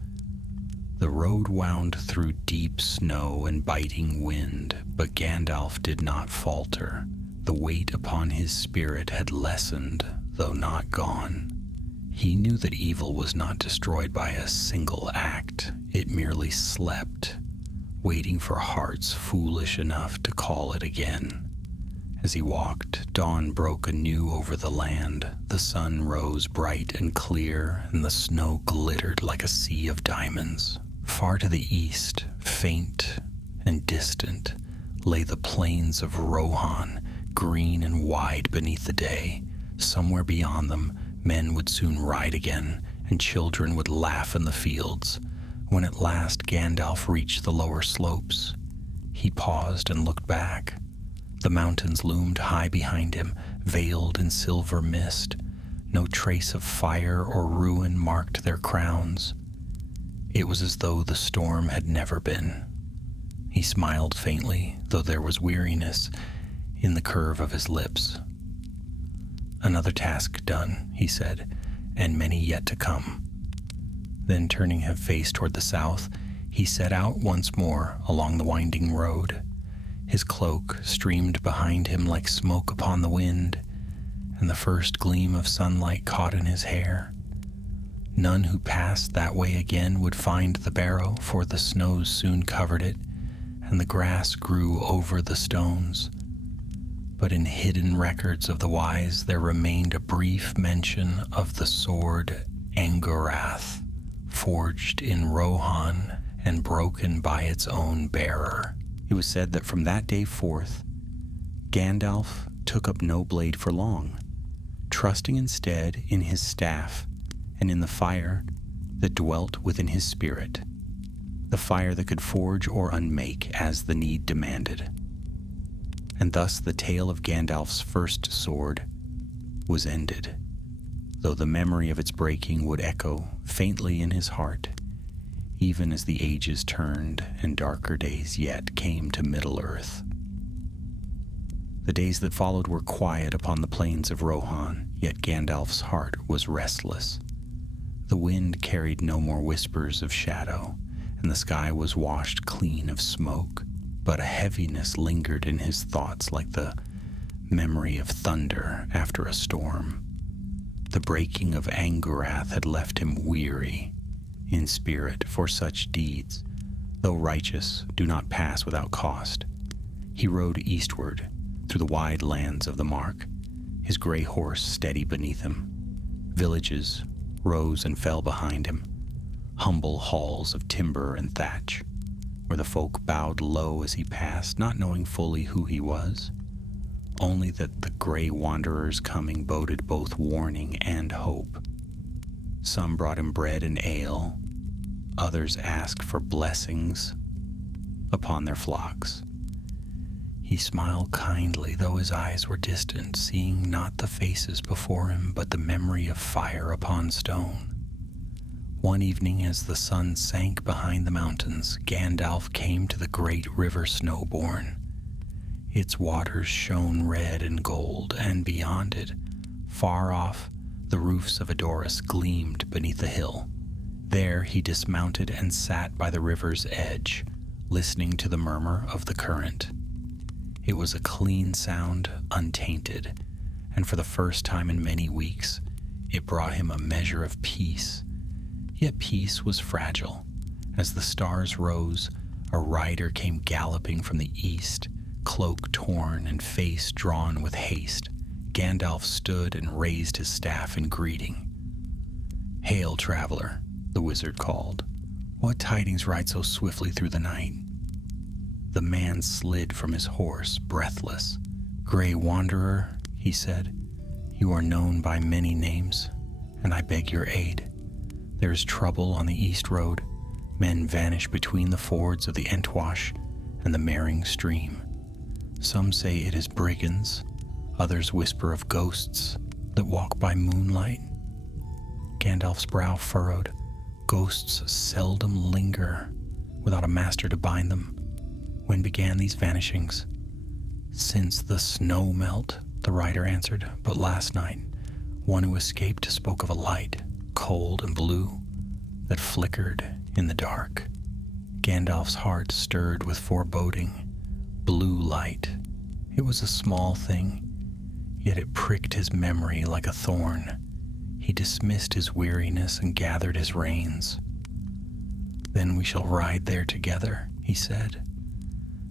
The road wound through deep snow and biting wind, but Gandalf did not falter. The weight upon his spirit had lessened, though not gone. He knew that evil was not destroyed by a single act. It merely slept, waiting for hearts foolish enough to call it again. As he walked, dawn broke anew over the land. The sun rose bright and clear, and the snow glittered like a sea of diamonds. Far to the east, faint and distant, lay the plains of Rohan, green and wide beneath the day. Somewhere beyond them, men would soon ride again, and children would laugh in the fields. When at last Gandalf reached the lower slopes, he paused and looked back. The mountains loomed high behind him, veiled in silver mist. No trace of fire or ruin marked their crowns. It was as though the storm had never been. He smiled faintly, though there was weariness in the curve of his lips. "Another task done," he said, "and many yet to come." Then, turning his face toward the south, he set out once more along the winding road. His cloak streamed behind him like smoke upon the wind, and the first gleam of sunlight caught in his hair. None who passed that way again would find the barrow, for the snows soon covered it, and the grass grew over the stones. But in hidden records of the wise there remained a brief mention of the sword Angarath, forged in Rohan and broken by its own bearer. It was said that from that day forth, Gandalf took up no blade for long, trusting instead in his staff and in the fire that dwelt within his spirit, the fire that could forge or unmake as the need demanded. And thus the tale of Gandalf's first sword was ended, though the memory of its breaking would echo faintly in his heart, even as the ages turned and darker days yet came to Middle-earth. The days that followed were quiet upon the plains of Rohan, yet Gandalf's heart was restless. The wind carried no more whispers of shadow, and the sky was washed clean of smoke, but a heaviness lingered in his thoughts like the memory of thunder after a storm. The breaking of Angurath had left him weary in spirit, for such deeds, though righteous, do not pass without cost. He rode eastward through the wide lands of the Mark, his gray horse steady beneath him. Villages rose and fell behind him, humble halls of timber and thatch, where the folk bowed low as he passed, not knowing fully who he was, only that the gray wanderer's coming boded both warning and hope. Some brought him bread and ale, others asked for blessings upon their flocks. He smiled kindly, though his eyes were distant, seeing not the faces before him, but the memory of fire upon stone. One evening, as the sun sank behind the mountains, Gandalf came to the great river Snowborn. Its waters shone red and gold, and beyond it, far off, the roofs of Edoras gleamed beneath the hill. There he dismounted and sat by the river's edge, listening to the murmur of the current. It was a clean sound, untainted, and for the first time in many weeks, it brought him a measure of peace. Yet peace was fragile. As the stars rose, a rider came galloping from the east, cloak torn and face drawn with haste. Gandalf stood and raised his staff in greeting. "Hail, traveler," the wizard called. "What tidings ride so swiftly through the night?" The man slid from his horse, breathless. "Gray Wanderer," he said, "you are known by many names, and I beg your aid. There is trouble on the east road. Men vanish between the fords of the Entwash and the Mering stream. Some say it is brigands, others whisper of ghosts that walk by moonlight." Gandalf's brow furrowed. Ghosts seldom linger without a master to bind them. When began these vanishings? "Since the snow melt," the rider answered, "but last night one who escaped spoke of a light, cold and blue, that flickered in the dark." Gandalf's heart stirred with foreboding. Blue light. It was a small thing, yet it pricked his memory like a thorn. He dismissed his weariness and gathered his reins. "Then we shall ride there together," he said.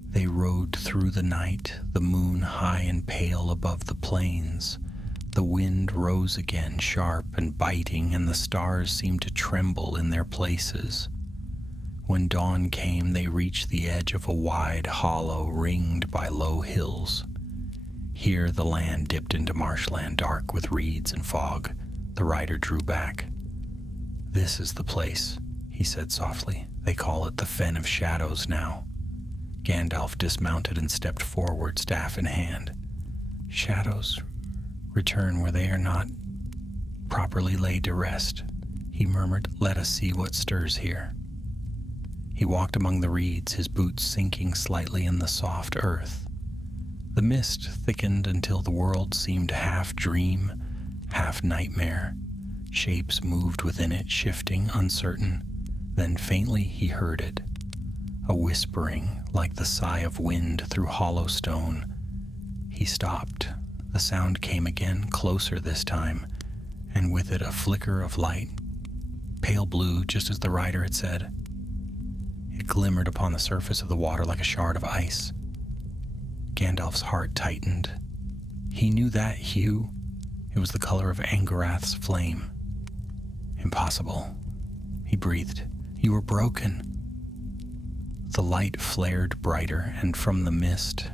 They rode through the night, the moon high and pale above the plains. The wind rose again, sharp and biting, and the stars seemed to tremble in their places. When dawn came, they reached the edge of a wide hollow ringed by low hills. Here the land dipped into marshland dark with reeds and fog. The rider drew back. "This is the place," he said softly. "They call it the Fen of Shadows now." Gandalf dismounted and stepped forward, staff in hand. "Shadows return where they are not properly laid to rest," he murmured. "Let us see what stirs here." He walked among the reeds, his boots sinking slightly in the soft earth. The mist thickened until the world seemed half dream, half nightmare. Shapes moved within it, shifting, uncertain. Then faintly he heard it, a whispering like the sigh of wind through hollow stone. He stopped. The sound came again, closer this time, and with it a flicker of light, pale blue, just as the rider had said. It glimmered upon the surface of the water like a shard of ice. Gandalf's heart tightened. He knew that hue. It was the color of Angurath's flame. "Impossible," he breathed. "You were broken." The light flared brighter, and from the mist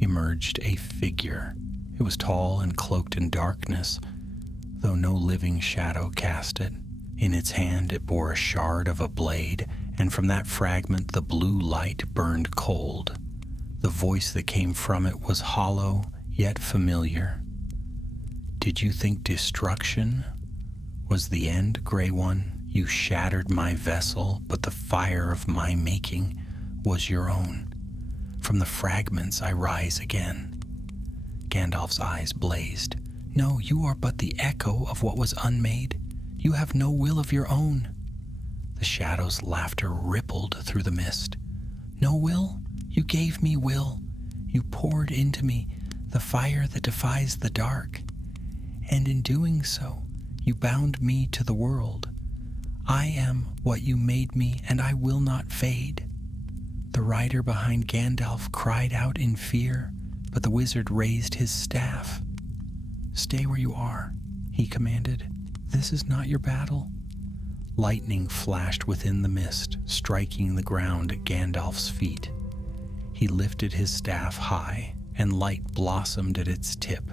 emerged a figure. It was tall and cloaked in darkness, though no living shadow cast it. In its hand it bore a shard of a blade, and from that fragment the blue light burned cold. The voice that came from it was hollow, yet familiar. "Did you think destruction was the end, Grey One? You shattered my vessel, but the fire of my making was your own. From the fragments I rise again." Gandalf's eyes blazed. "No, you are but the echo of what was unmade. You have no will of your own." The shadow's laughter rippled through the mist. "No will? You gave me will. You poured into me the fire that defies the dark. And in doing so, you bound me to the world. I am what you made me, and I will not fade." The rider behind Gandalf cried out in fear, but the wizard raised his staff. "Stay where you are," he commanded. "This is not your battle." Lightning flashed within the mist, striking the ground at Gandalf's feet. He lifted his staff high, and light blossomed at its tip,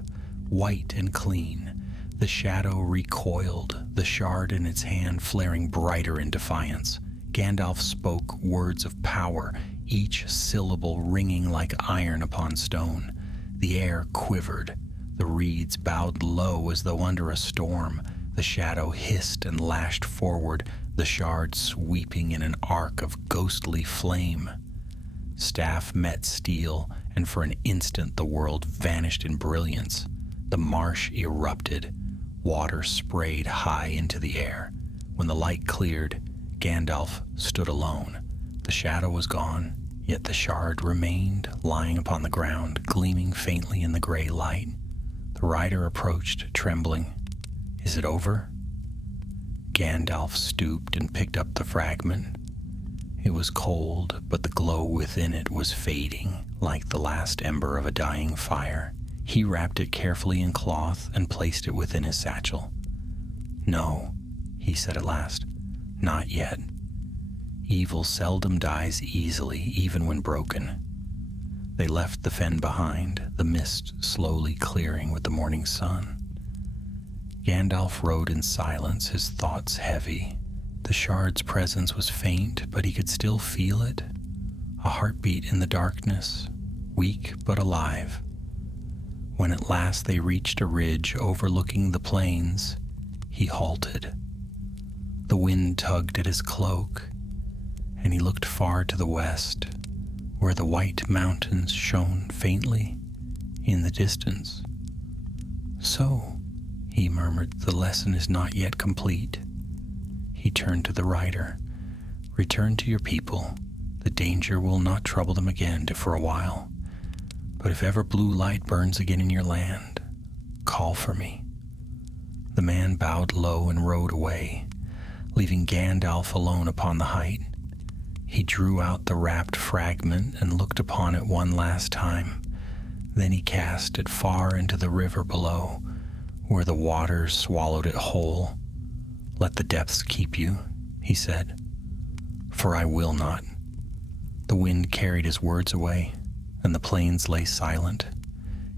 white and clean. The shadow recoiled, the shard in its hand flaring brighter in defiance. Gandalf spoke words of power, each syllable ringing like iron upon stone. The air quivered. The reeds bowed low as though under a storm. The shadow hissed and lashed forward, the shard sweeping in an arc of ghostly flame. Staff met steel, and for an instant the world vanished in brilliance. The marsh erupted. Water sprayed high into the air. When the light cleared, Gandalf stood alone. The shadow was gone, yet the shard remained lying upon the ground, gleaming faintly in the gray light. The rider approached, trembling. "Is it over?" Gandalf stooped and picked up the fragment. It was cold, but the glow within it was fading, like the last ember of a dying fire. He wrapped it carefully in cloth and placed it within his satchel. "No," he said at last, "not yet. Evil seldom dies easily, even when broken." They left the fen behind, the mist slowly clearing with the morning sun. Gandalf rode in silence, his thoughts heavy. The shard's presence was faint, but he could still feel it. A heartbeat in the darkness, weak but alive. When at last they reached a ridge overlooking the plains, he halted. The wind tugged at his cloak, and he looked far to the west, where the white mountains shone faintly in the distance. "So," he murmured, "the lesson is not yet complete." He turned to the rider. "Return to your people. The danger will not trouble them again for a while. But if ever blue light burns again in your land, call for me." The man bowed low and rode away, leaving Gandalf alone upon the height. He drew out the wrapped fragment and looked upon it one last time. Then he cast it far into the river below, where the waters swallowed it whole. "Let the depths keep you," he said, "for I will not." The wind carried his words away, and the plains lay silent.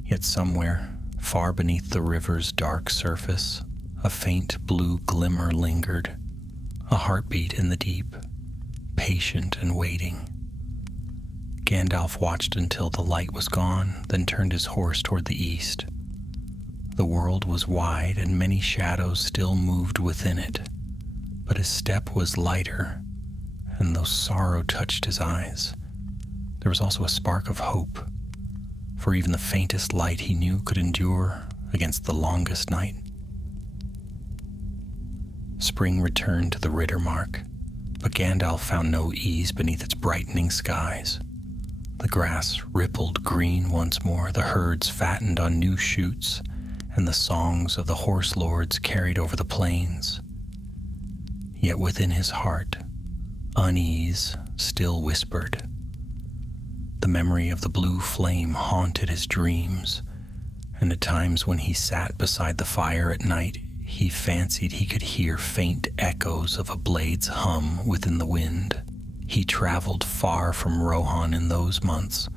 Yet somewhere, far beneath the river's dark surface, a faint blue glimmer lingered, a heartbeat in the deep, patient and waiting. Gandalf watched until the light was gone, then turned his horse toward the east. The world was wide, and many shadows still moved within it, but his step was lighter, and though sorrow touched his eyes, there was also a spark of hope, for even the faintest light he knew could endure against the longest night. Spring returned to the Rittermark, but Gandalf found no ease beneath its brightening skies. The grass rippled green once more, the herds fattened on new shoots, and the songs of the horse lords carried over the plains. Yet within his heart, unease still whispered. The memory of the blue flame haunted his dreams, and at times when he sat beside the fire at night, he fancied he could hear faint echoes of a blade's hum within the wind. He traveled far from Rohan in those months,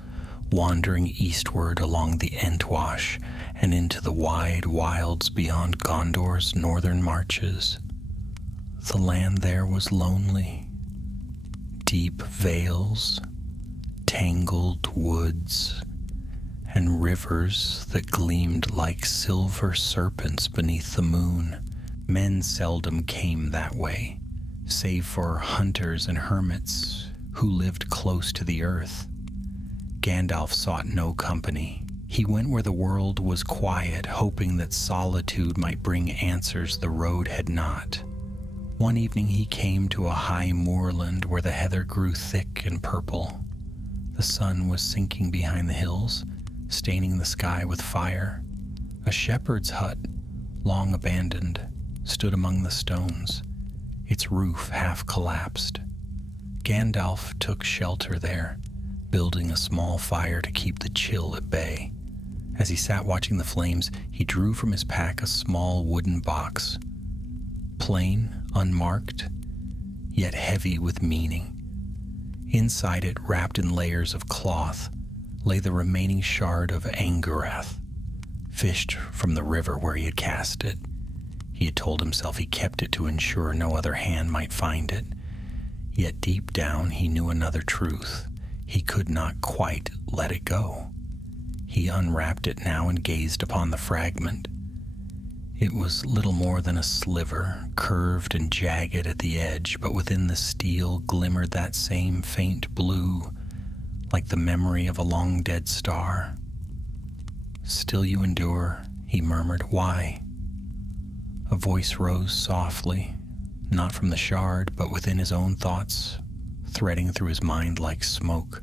wandering eastward along the Entwash and into the wide wilds beyond Gondor's northern marches. The land there was lonely. Deep vales, tangled woods, and rivers that gleamed like silver serpents beneath the moon. Men seldom came that way, save for hunters and hermits who lived close to the earth. Gandalf sought no company. He went where the world was quiet, hoping that solitude might bring answers the road had not. One evening he came to a high moorland where the heather grew thick and purple. The sun was sinking behind the hills, staining the sky with fire. A shepherd's hut, long abandoned, stood among the stones, its roof half collapsed. Gandalf took shelter there, building a small fire to keep the chill at bay. As he sat watching the flames, he drew from his pack a small wooden box, plain, unmarked, yet heavy with meaning. Inside it, wrapped in layers of cloth, lay the remaining shard of Angarath, fished from the river where he had cast it. He had told himself he kept it to ensure no other hand might find it. Yet deep down he knew another truth. He could not quite let it go. He unwrapped it now and gazed upon the fragment. It was little more than a sliver, curved and jagged at the edge, but within the steel glimmered that same faint blue, like the memory of a long-dead star. "Still you endure," he murmured. "Why?" A voice rose softly, not from the shard, but within his own thoughts, threading through his mind like smoke.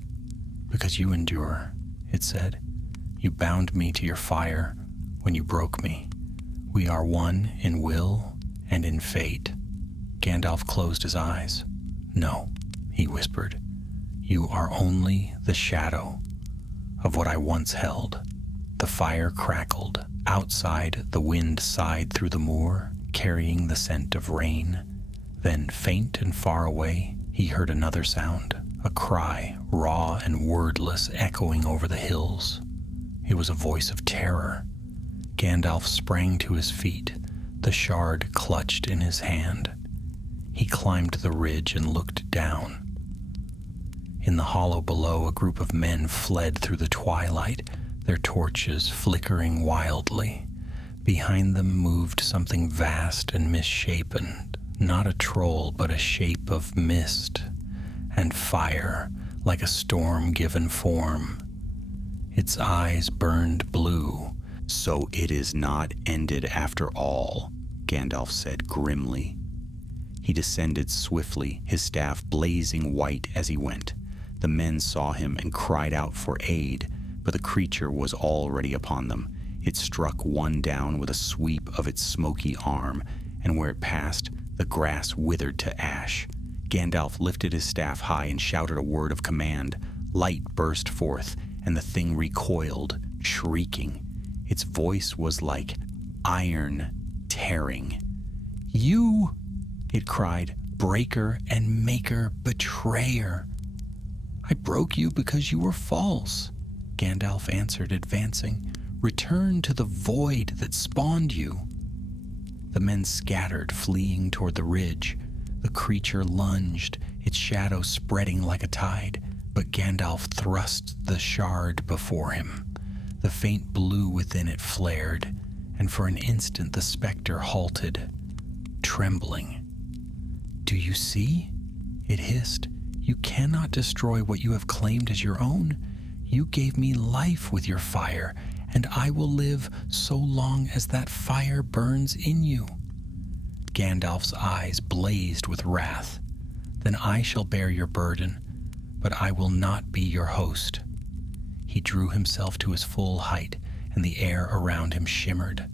"Because you endure," it said. "You bound me to your fire when you broke me. We are one in will and in fate." Gandalf closed his eyes. "No," he whispered. "You are only the shadow of what I once held." The fire crackled. Outside, the wind sighed through the moor, carrying the scent of rain. Then, faint and far away, he heard another sound, a cry, raw and wordless, echoing over the hills. It was a voice of terror. Gandalf sprang to his feet, the shard clutched in his hand. He climbed the ridge and looked down. In the hollow below, a group of men fled through the twilight, their torches flickering wildly. Behind them moved something vast and misshapen, not a troll, but a shape of mist and fire, like a storm given form. Its eyes burned blue. "So it is not ended after all," Gandalf said grimly. He descended swiftly, his staff blazing white as he went. The men saw him and cried out for aid, but the creature was already upon them. It struck one down with a sweep of its smoky arm, and where it passed, the grass withered to ash. Gandalf lifted his staff high and shouted a word of command. Light burst forth, and the thing recoiled, shrieking. Its voice was like iron tearing. "You," it cried, "breaker and maker, betrayer." "I broke you because you were false," Gandalf answered, advancing. "Return to the void that spawned you." The men scattered, fleeing toward the ridge. The creature lunged, its shadow spreading like a tide, but Gandalf thrust the shard before him. The faint blue within it flared, and for an instant the specter halted, trembling. "Do you see?" it hissed. "You cannot destroy what you have claimed as your own. You gave me life with your fire, and I will live so long as that fire burns in you." Gandalf's eyes blazed with wrath. "Then I shall bear your burden, but I will not be your host." He drew himself to his full height, and the air around him shimmered.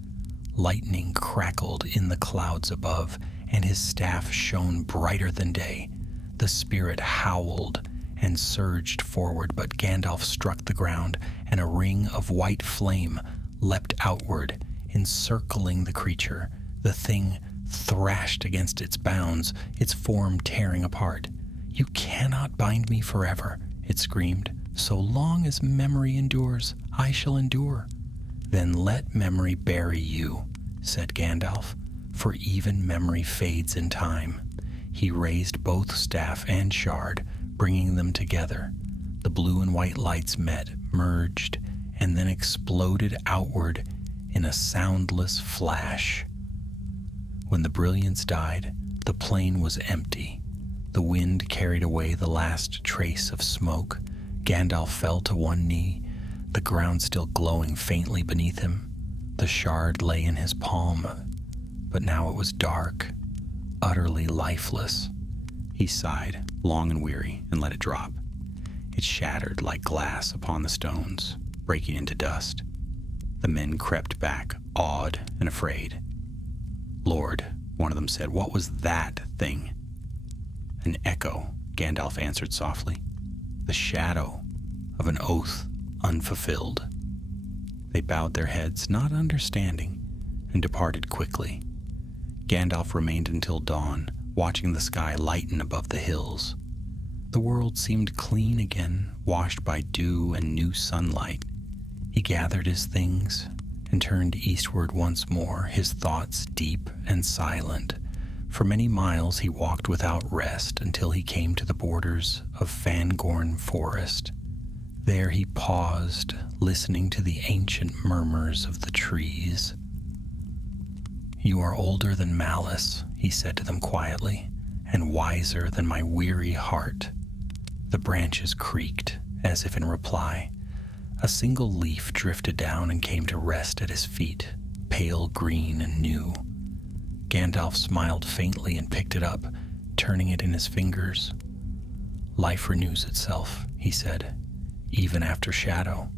Lightning crackled in the clouds above, and his staff shone brighter than day. The spirit howled and surged forward, but Gandalf struck the ground, and a ring of white flame leapt outward, encircling the creature. The thing thrashed against its bounds, its form tearing apart. "You cannot bind me forever," it screamed. So long as memory endures, I shall endure. Then let memory bury you, said Gandalf, for even memory fades in time. He raised both staff and shard, bringing them together. The blue and white lights met, merged, and then exploded outward in a soundless flash. When the brilliance died, the plain was empty. The wind carried away the last trace of smoke. Gandalf fell to one knee, the ground still glowing faintly beneath him. The shard lay in his palm, but now it was dark, utterly lifeless. He sighed, long and weary, and let it drop. It shattered like glass upon the stones, breaking into dust. The men crept back, awed and afraid. Lord, one of them said, what was that thing? An echo, Gandalf answered softly. The shadow of an oath unfulfilled. They bowed their heads, not understanding, and departed quickly. Gandalf remained until dawn, watching the sky lighten above the hills. The world seemed clean again, washed by dew and new sunlight. He gathered his things and turned eastward once more, his thoughts deep and silent. For many miles he walked without rest until he came to the borders of Fangorn Forest. There he paused, listening to the ancient murmurs of the trees. You are older than malice, he said to them quietly, and wiser than my weary heart. The branches creaked, as if in reply. A single leaf drifted down and came to rest at his feet, pale green and new. Gandalf smiled faintly and picked it up, turning it in his fingers. Life renews itself, he said, even after shadow.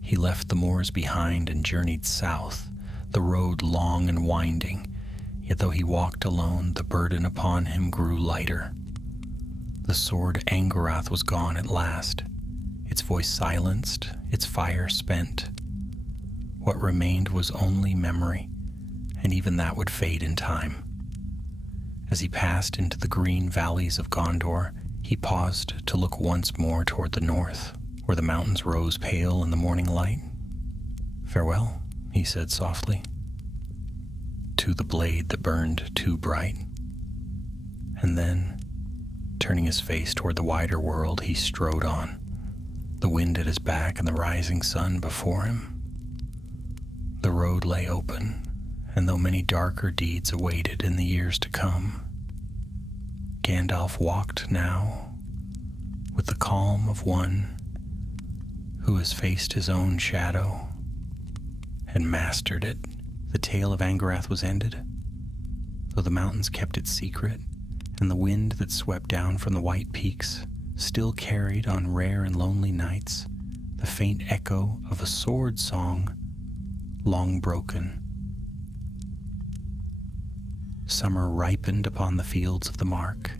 He left the moors behind and journeyed south, the road long and winding, yet though he walked alone, the burden upon him grew lighter. The sword Angarath was gone at last, its voice silenced, its fire spent. What remained was only memory, and even that would fade in time. As he passed into the green valleys of Gondor, he paused to look once more toward the north, where the mountains rose pale in the morning light. Farewell, he said softly, to the blade that burned too bright. And then, turning his face toward the wider world, he strode on, the wind at his back and the rising sun before him. The road lay open, and though many darker deeds awaited in the years to come, Gandalf walked now with the calm of one who has faced his own shadow and mastered it. The tale of Angarath was ended, though the mountains kept it secret, and the wind that swept down from the white peaks still carried on rare and lonely nights the faint echo of a sword song long broken. Summer ripened upon the fields of the Mark,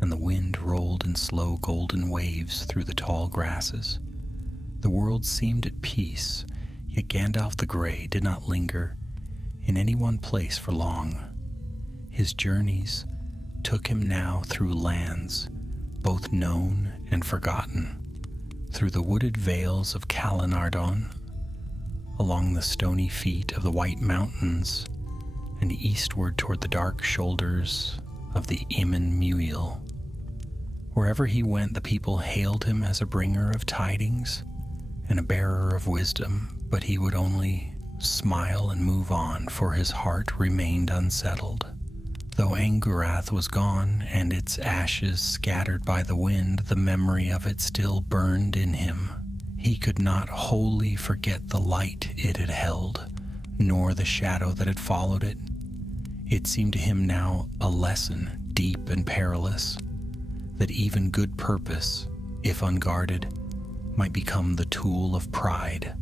and the wind rolled in slow golden waves through the tall grasses. The world seemed at peace, yet Gandalf the Grey did not linger in any one place for long. His journeys took him now through lands, both known and forgotten, through the wooded vales of Calenardon, along the stony feet of the White Mountains, and eastward toward the dark shoulders of the Iman Muil. Wherever he went, the people hailed him as a bringer of tidings and a bearer of wisdom, but he would only smile and move on, for his heart remained unsettled. Though Angarath was gone and its ashes scattered by the wind, the memory of it still burned in him. He could not wholly forget the light it had held, nor the shadow that had followed it. It seemed to him now a lesson deep and perilous, that even good purpose, if unguarded, might become the tool of pride.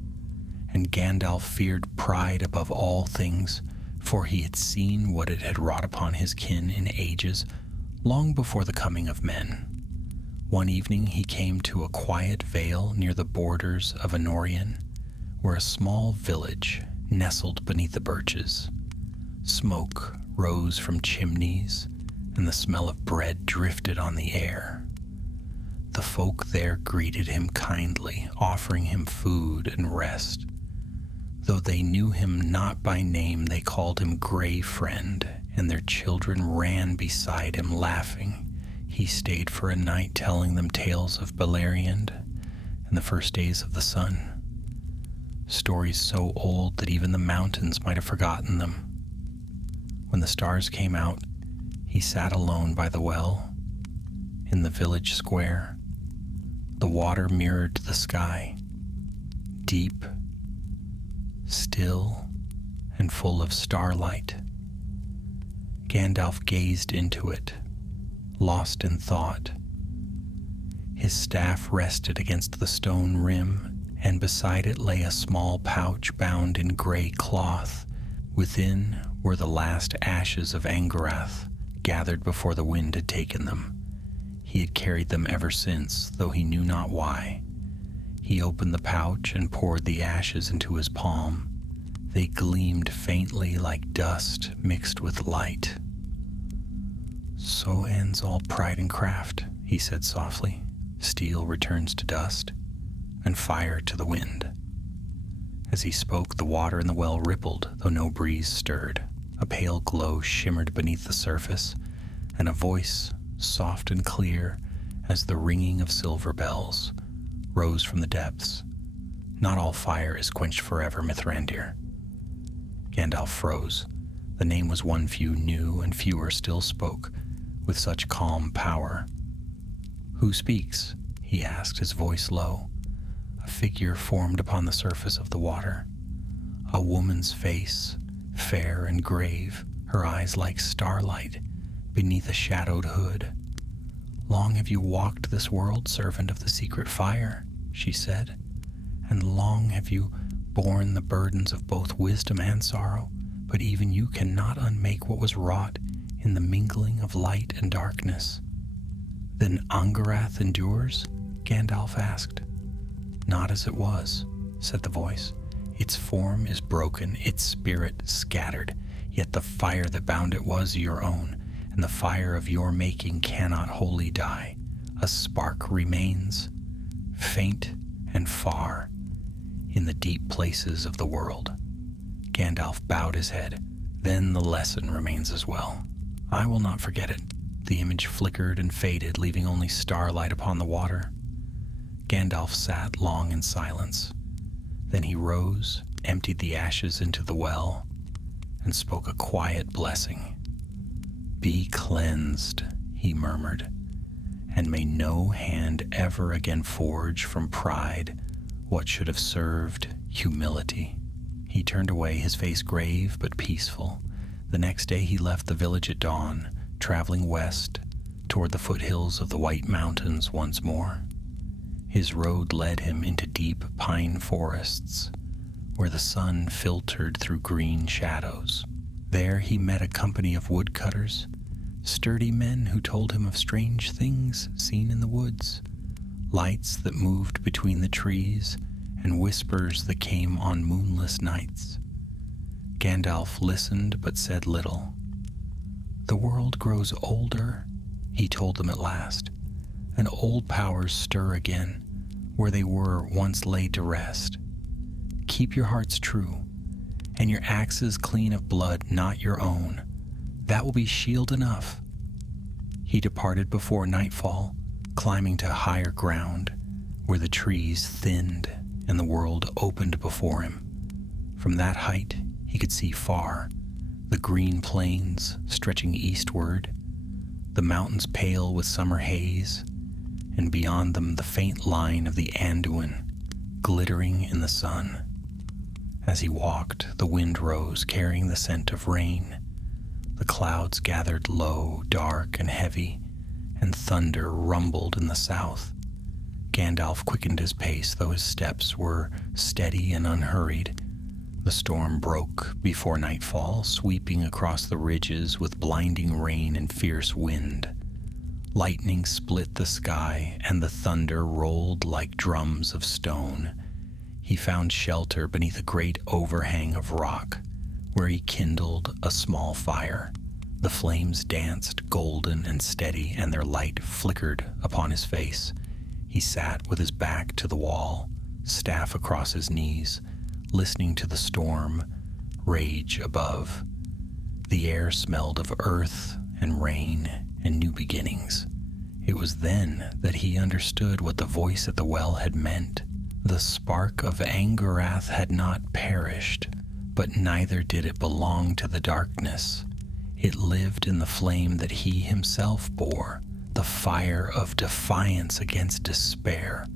And Gandalf feared pride above all things, for he had seen what it had wrought upon his kin in ages, long before the coming of men. One evening he came to a quiet vale near the borders of Anorion, where a small village nestled beneath the birches. Smoke rose from chimneys, and the smell of bread drifted on the air. The folk there greeted him kindly, offering him food and rest. Though they knew him not by name, they called him Gray Friend, and their children ran beside him laughing. He stayed for a night telling them tales of Beleriand and the first days of the sun. Stories so old that even the mountains might have forgotten them. When the stars came out, he sat alone by the well in the village square. The water mirrored the sky, deep, still, and full of starlight. Gandalf gazed into it, lost in thought. His staff rested against the stone rim, and beside it lay a small pouch bound in gray cloth. Within were the last ashes of Angarath, gathered before the wind had taken them. He had carried them ever since, though he knew not why. He opened the pouch and poured the ashes into his palm. They gleamed faintly like dust mixed with light. "So ends all pride and craft," he said softly. "Steel returns to dust, and fire to the wind." As he spoke, the water in the well rippled, though no breeze stirred. A pale glow shimmered beneath the surface, and a voice, soft and clear as the ringing of silver bells, rose from the depths. "Not all fire is quenched forever, Mithrandir." Gandalf froze. The name was one few knew, and fewer still spoke with such calm power. "Who speaks?" he asked, his voice low. A figure formed upon the surface of the water. A woman's face, fair and grave, her eyes like starlight beneath a shadowed hood. "Long have you walked this world, servant of the secret fire," she said, "and long have you borne the burdens of both wisdom and sorrow, but even you cannot unmake what was wrought in the mingling of light and darkness." "Then Angarath endures?" Gandalf asked. "Not as it was," said the voice. "Its form is broken, its spirit scattered, yet the fire that bound it was your own, and the fire of your making cannot wholly die. A spark remains, faint and far, in the deep places of the world." Gandalf bowed his head. "Then the lesson remains as well. I will not forget it." The image flickered and faded, leaving only starlight upon the water. Gandalf sat long in silence. Then he rose, emptied the ashes into the well, and spoke a quiet blessing. "Be cleansed," he murmured, "and may no hand ever again forge from pride what should have served humility." He turned away, his face grave but peaceful. The next day he left the village at dawn, traveling west toward the foothills of the White Mountains once more. His road led him into deep pine forests, where the sun filtered through green shadows. There he met a company of woodcutters, sturdy men who told him of strange things seen in the woods, lights that moved between the trees, and whispers that came on moonless nights. Gandalf listened but said little. "The world grows older," he told them at last, "and old powers stir again, where they were once laid to rest. Keep your hearts true, and your axes clean of blood not your own. That will be shield enough." He departed before nightfall, climbing to higher ground, where the trees thinned and the world opened before him. From that height he could see far, the green plains stretching eastward, the mountains pale with summer haze, and beyond them the faint line of the Anduin glittering in the sun. As he walked, the wind rose, carrying the scent of rain. The clouds gathered low, dark, and heavy, and thunder rumbled in the south. Gandalf quickened his pace, though his steps were steady and unhurried. The storm broke before nightfall, sweeping across the ridges with blinding rain and fierce wind. Lightning split the sky, and the thunder rolled like drums of stone. He found shelter beneath a great overhang of rock, where he kindled a small fire. The flames danced golden and steady, and their light flickered upon his face. He sat with his back to the wall, staff across his knees, listening to the storm rage above. The air smelled of earth and rain and new beginnings. It was then that he understood what the voice at the well had meant. The spark of Angarath had not perished, but neither did it belong to the darkness. It lived in the flame that he himself bore, the fire of defiance against despair,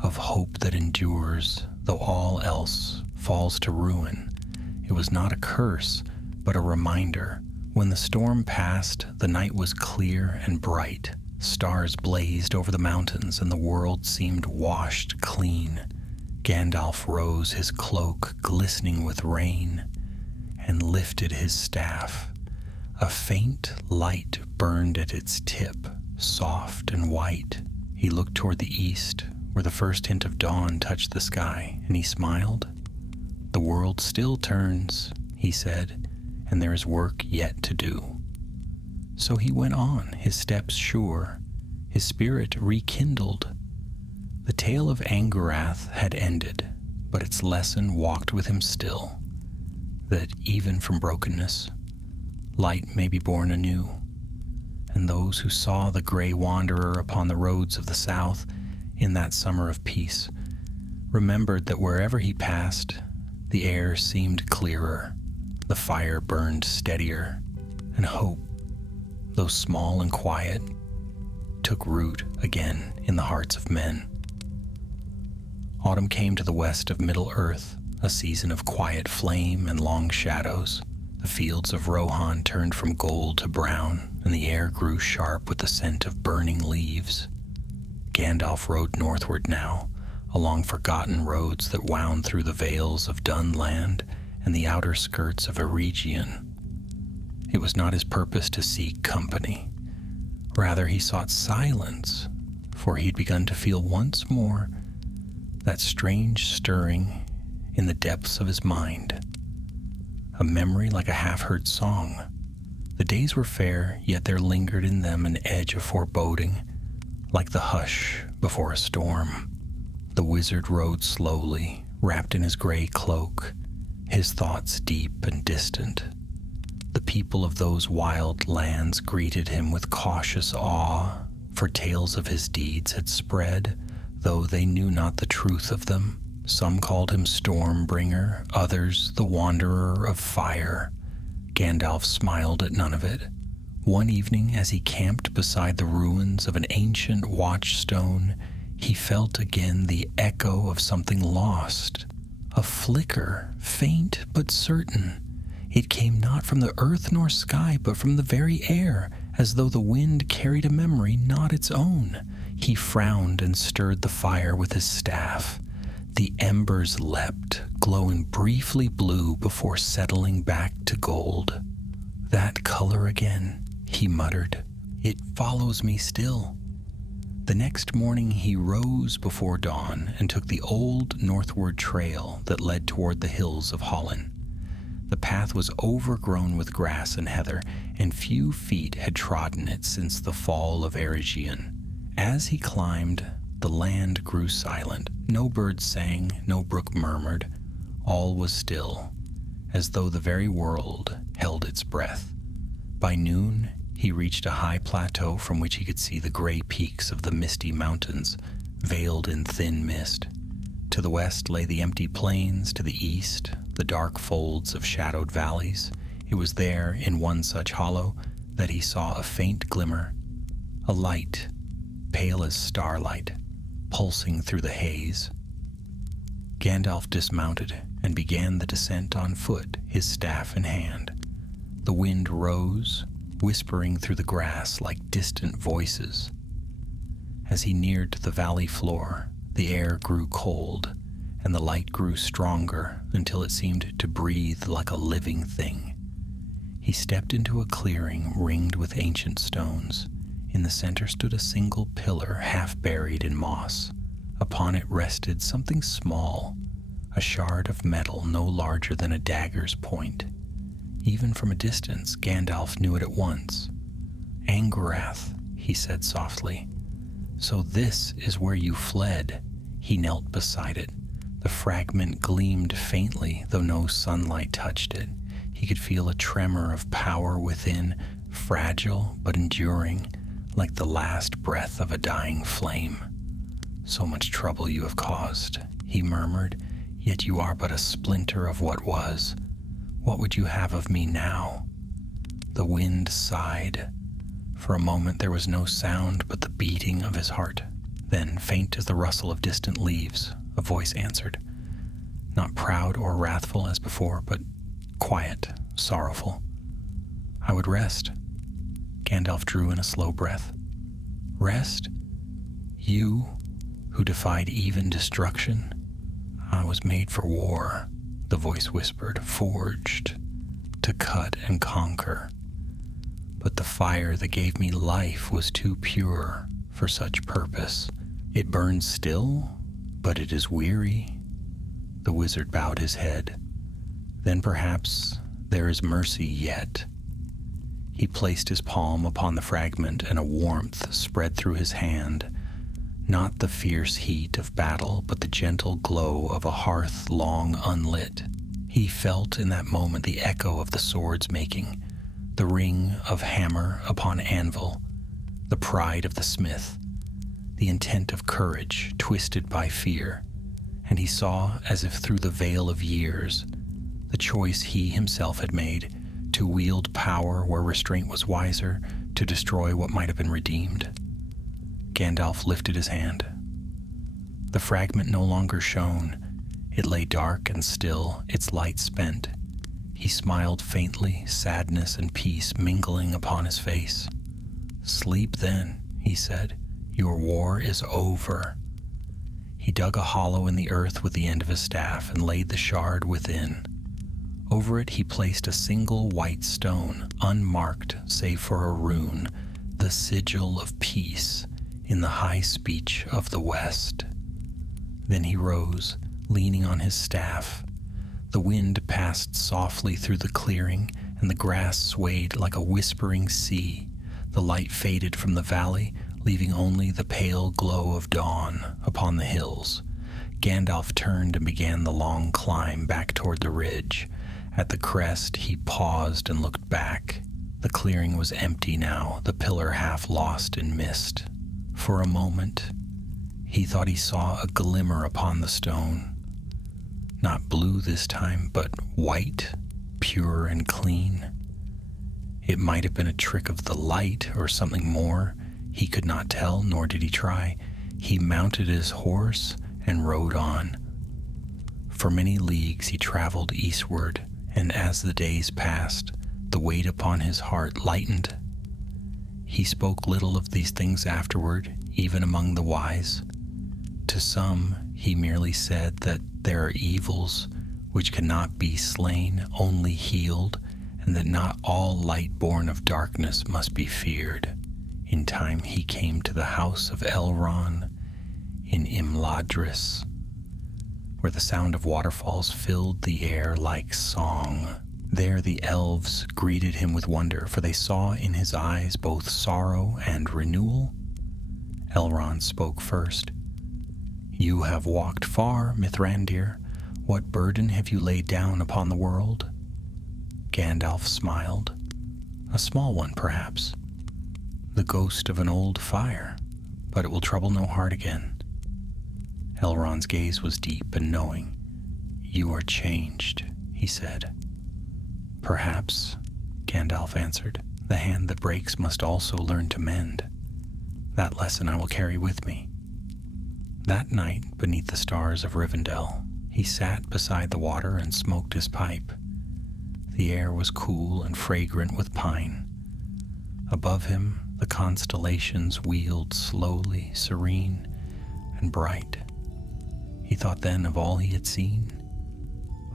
of hope that endures, though all else falls to ruin. It was not a curse, but a reminder. When the storm passed, the night was clear and bright. Stars blazed over the mountains, and the world seemed washed clean. Gandalf rose, his cloak glistening with rain, and lifted his staff. A faint light burned at its tip, soft and white. He looked toward the east, where the first hint of dawn touched the sky, and he smiled. "The world still turns," he said, "and there is work yet to do." So he went on, his steps sure, his spirit rekindled. The tale of Angarath had ended, but its lesson walked with him still, that even from brokenness, light may be born anew. And those who saw the gray wanderer upon the roads of the south in that summer of peace remembered that wherever he passed, the air seemed clearer, the fire burned steadier, and hope, though small and quiet, took root again in the hearts of men. Autumn came to the west of Middle-earth, a season of quiet flame and long shadows. The fields of Rohan turned from gold to brown, and the air grew sharp with the scent of burning leaves. Gandalf rode northward now, along forgotten roads that wound through the vales of Dunland and the outer skirts of Eregion. It was not his purpose to seek company. Rather, he sought silence, for he had begun to feel once more that strange stirring in the depths of his mind, a memory like a half-heard song. The days were fair, yet there lingered in them an edge of foreboding, like the hush before a storm. The wizard rode slowly, wrapped in his gray cloak, his thoughts deep and distant. The people of those wild lands greeted him with cautious awe, for tales of his deeds had spread, though they knew not the truth of them. Some called him Stormbringer, others the Wanderer of Fire. Gandalf smiled at none of it. One evening, as he camped beside the ruins of an ancient watchstone, he felt again the echo of something lost, a flicker, faint but certain. It came not from the earth nor sky, but from the very air, as though the wind carried a memory not its own. He frowned and stirred the fire with his staff. The embers leapt, glowing briefly blue before settling back to gold. "That color again," he muttered. "It follows me still." The next morning he rose before dawn and took the old northward trail that led toward the hills of Hollin. The path was overgrown with grass and heather, and few feet had trodden it since the fall of Eregion. As he climbed, the land grew silent. No bird sang, no brook murmured. All was still, as though the very world held its breath. By noon, he reached a high plateau from which he could see the gray peaks of the misty mountains, veiled in thin mist. To the west lay the empty plains, to the east, the dark folds of shadowed valleys. It was there, in one such hollow, that he saw a faint glimmer, a light, pale as starlight, pulsing through the haze. Gandalf dismounted and began the descent on foot, his staff in hand. The wind rose, whispering through the grass like distant voices. As he neared the valley floor, the air grew cold, and the light grew stronger until it seemed to breathe like a living thing. He stepped into a clearing ringed with ancient stones. In the center stood a single pillar half buried in moss. Upon it rested something small, a shard of metal no larger than a dagger's point. Even from a distance, Gandalf knew it at once. "Angarath," he said softly. So this is where you fled. He knelt beside it. The fragment gleamed faintly, though no sunlight touched it. He could feel a tremor of power within, fragile but enduring, like the last breath of a dying flame. So much trouble you have caused, he murmured, yet you are but a splinter of what was. What would you have of me now? The wind sighed. For a moment there was no sound but the beating of his heart. Then, faint as the rustle of distant leaves, a voice answered. Not proud or wrathful as before, but quiet, sorrowful. I would rest. Gandalf drew in a slow breath. Rest? You, who defied even destruction? I was made for war, the voice whispered, forged to cut and conquer. But the fire that gave me life was too pure for such purpose. It burns still, but it is weary. The wizard bowed his head. Then perhaps there is mercy yet. He placed his palm upon the fragment, and a warmth spread through his hand. Not the fierce heat of battle, but the gentle glow of a hearth long unlit. He felt in that moment the echo of the sword's making, the ring of hammer upon anvil, the pride of the smith, the intent of courage twisted by fear. And he saw, as if through the veil of years, the choice he himself had made, to wield power where restraint was wiser, to destroy what might have been redeemed. Gandalf lifted his hand. The fragment no longer shone. It lay dark and still, its light spent. He smiled faintly, sadness and peace mingling upon his face. Sleep then, he said. Your war is over. He dug a hollow in the earth with the end of his staff and laid the shard within. Over it he placed a single white stone, unmarked save for a rune, the sigil of peace in the high speech of the West. Then he rose, leaning on his staff. The wind passed softly through the clearing, and the grass swayed like a whispering sea. The light faded from the valley, leaving only the pale glow of dawn upon the hills. Gandalf turned and began the long climb back toward the ridge. At the crest, he paused and looked back. The clearing was empty now, the pillar half lost in mist. For a moment, he thought he saw a glimmer upon the stone. Not blue this time, but white, pure and clean. It might have been a trick of the light or something more. He could not tell, nor did he try. He mounted his horse and rode on. For many leagues he traveled eastward, and as the days passed, the weight upon his heart lightened. He spoke little of these things afterward, even among the wise. To some, he merely said that there are evils which cannot be slain, only healed, and that not all light born of darkness must be feared. In time he came to the house of Elrond in Imladris, where the sound of waterfalls filled the air like song. There the elves greeted him with wonder, for they saw in his eyes both sorrow and renewal. Elrond spoke first. You have walked far, Mithrandir. What burden have you laid down upon the world? Gandalf smiled. A small one, perhaps. The ghost of an old fire, but it will trouble no heart again. Elrond's gaze was deep and knowing. You are changed, he said. Perhaps, Gandalf answered. The hand that breaks must also learn to mend. That lesson I will carry with me. That night, beneath the stars of Rivendell, he sat beside the water and smoked his pipe. The air was cool and fragrant with pine. Above him, the constellations wheeled slowly, serene and bright. He thought then of all he had seen,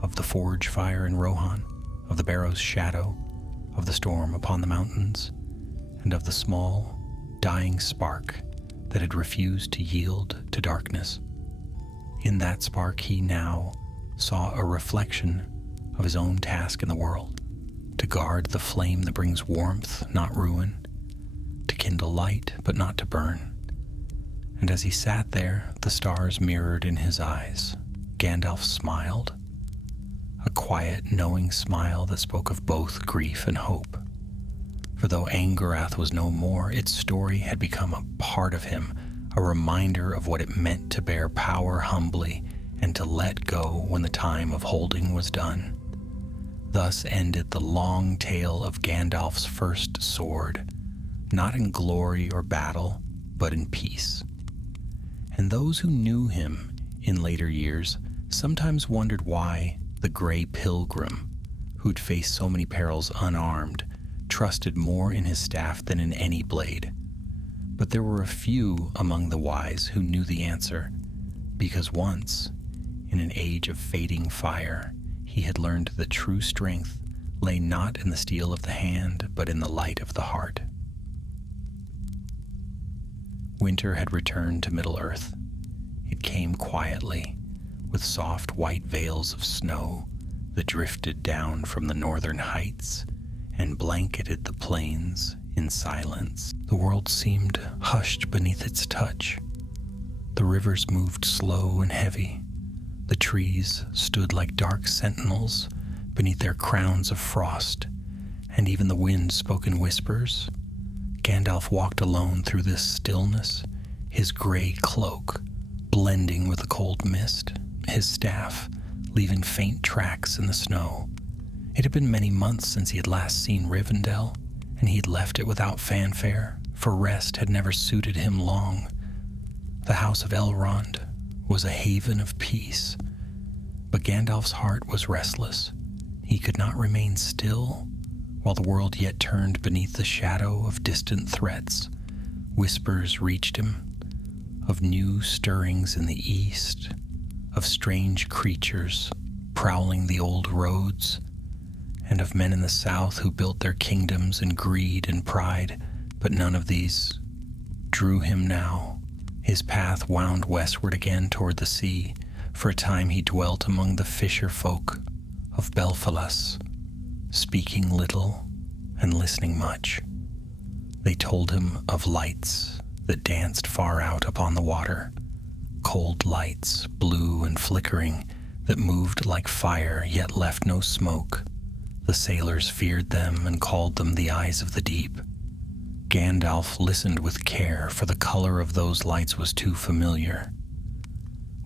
of the forge fire in Rohan, of the barrow's shadow, of the storm upon the mountains, and of the small, dying spark that had refused to yield to darkness. In that spark he now saw a reflection of his own task in the world, to guard the flame that brings warmth, not ruin, to kindle light, but not to burn, and as he sat there, the stars mirrored in his eyes. Gandalf smiled, a quiet, knowing smile that spoke of both grief and hope. For though Angarath was no more, its story had become a part of him, a reminder of what it meant to bear power humbly and to let go when the time of holding was done. Thus ended the long tale of Gandalf's first sword, not in glory or battle, but in peace. And those who knew him in later years sometimes wondered why the Grey Pilgrim, who'd faced so many perils unarmed, trusted more in his staff than in any blade. But there were a few among the wise who knew the answer, because once, in an age of fading fire, he had learned that true strength lay not in the steel of the hand, but in the light of the heart. Winter had returned to Middle-earth. It came quietly, with soft white veils of snow that drifted down from the northern heights and blanketed the plains in silence. The world seemed hushed beneath its touch. The rivers moved slow and heavy. The trees stood like dark sentinels beneath their crowns of frost, and even the wind spoke in whispers. Gandalf walked alone through this stillness, his gray cloak blending with the cold mist, his staff leaving faint tracks in the snow. It had been many months since he had last seen Rivendell, and he had left it without fanfare, for rest had never suited him long. The House of Elrond was a haven of peace, but Gandalf's heart was restless. He could not remain still while the world yet turned beneath the shadow of distant threats. Whispers reached him of new stirrings in the east, of strange creatures prowling the old roads, and of men in the south who built their kingdoms in greed and pride, but none of these drew him now. His path wound westward again toward the sea. For a time he dwelt among the fisher folk of Belfalas, speaking little and listening much. They told him of lights that danced far out upon the water, cold lights, blue and flickering, that moved like fire yet left no smoke. The sailors feared them and called them the eyes of the deep. Gandalf listened with care, for the color of those lights was too familiar.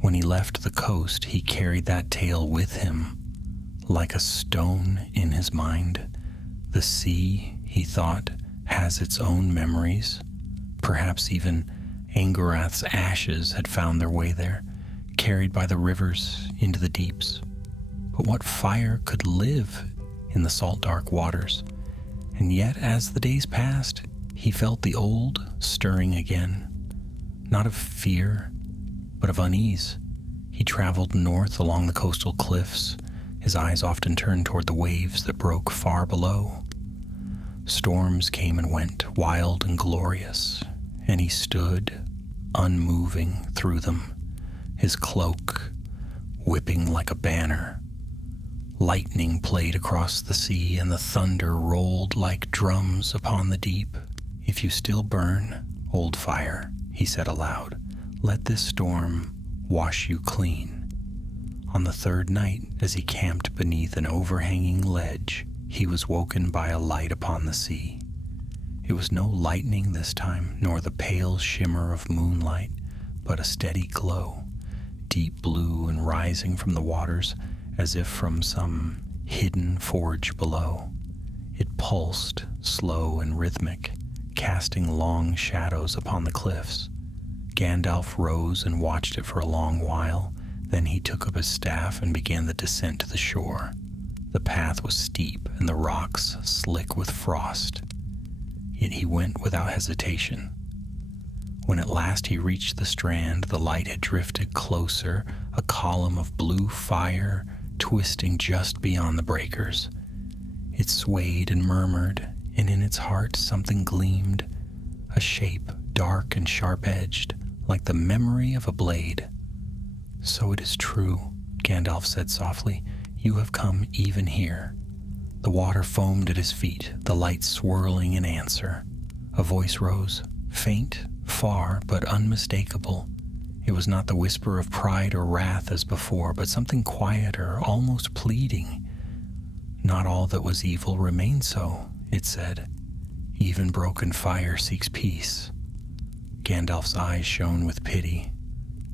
When he left the coast, he carried that tale with him, like a stone in his mind. The sea, he thought, has its own memories. Perhaps even Angarath's ashes had found their way there, carried by the rivers into the deeps. But what fire could live in the salt dark waters? And yet, as the days passed, he felt the old stirring again, not of fear, but of unease. He traveled north along the coastal cliffs, his eyes often turned toward the waves that broke far below. Storms came and went, wild and glorious, and he stood, unmoving through them, his cloak whipping like a banner. Lightning played across the sea, and the thunder rolled like drums upon the deep. "If you still burn, old fire," he said aloud, "let this storm wash you clean." On the third night, as he camped beneath an overhanging ledge, he was woken by a light upon the sea. It was no lightning this time, nor the pale shimmer of moonlight, but a steady glow, deep blue and rising from the waters as if from some hidden forge below. It pulsed, slow and rhythmic, casting long shadows upon the cliffs. Gandalf rose and watched it for a long while. Then he took up his staff and began the descent to the shore. The path was steep and the rocks slick with frost, yet he went without hesitation. When at last he reached the strand, the light had drifted closer, a column of blue fire twisting just beyond the breakers. It swayed and murmured, and in its heart something gleamed, a shape dark and sharp-edged, like the memory of a blade. "So it is true," Gandalf said softly. "You have come even here." The water foamed at his feet, the light swirling in answer. A voice rose, faint, far but unmistakable. It was not the whisper of pride or wrath as before, but something quieter, almost pleading. Not all that was evil remains so, it said. Even broken fire seeks peace. Gandalf's eyes shone with pity.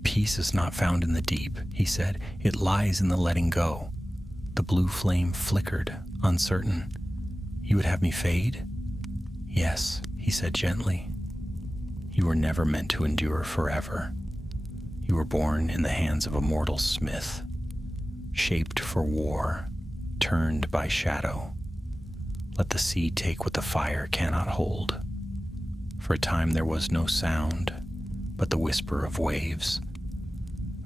Peace is not found in the deep, he said. It lies in the letting go. The blue flame flickered, uncertain. You would have me fade? Yes, he said gently. You were never meant to endure forever. You were born in the hands of a mortal smith, shaped for war, turned by shadow. Let the sea take what the fire cannot hold. For a time there was no sound, but the whisper of waves.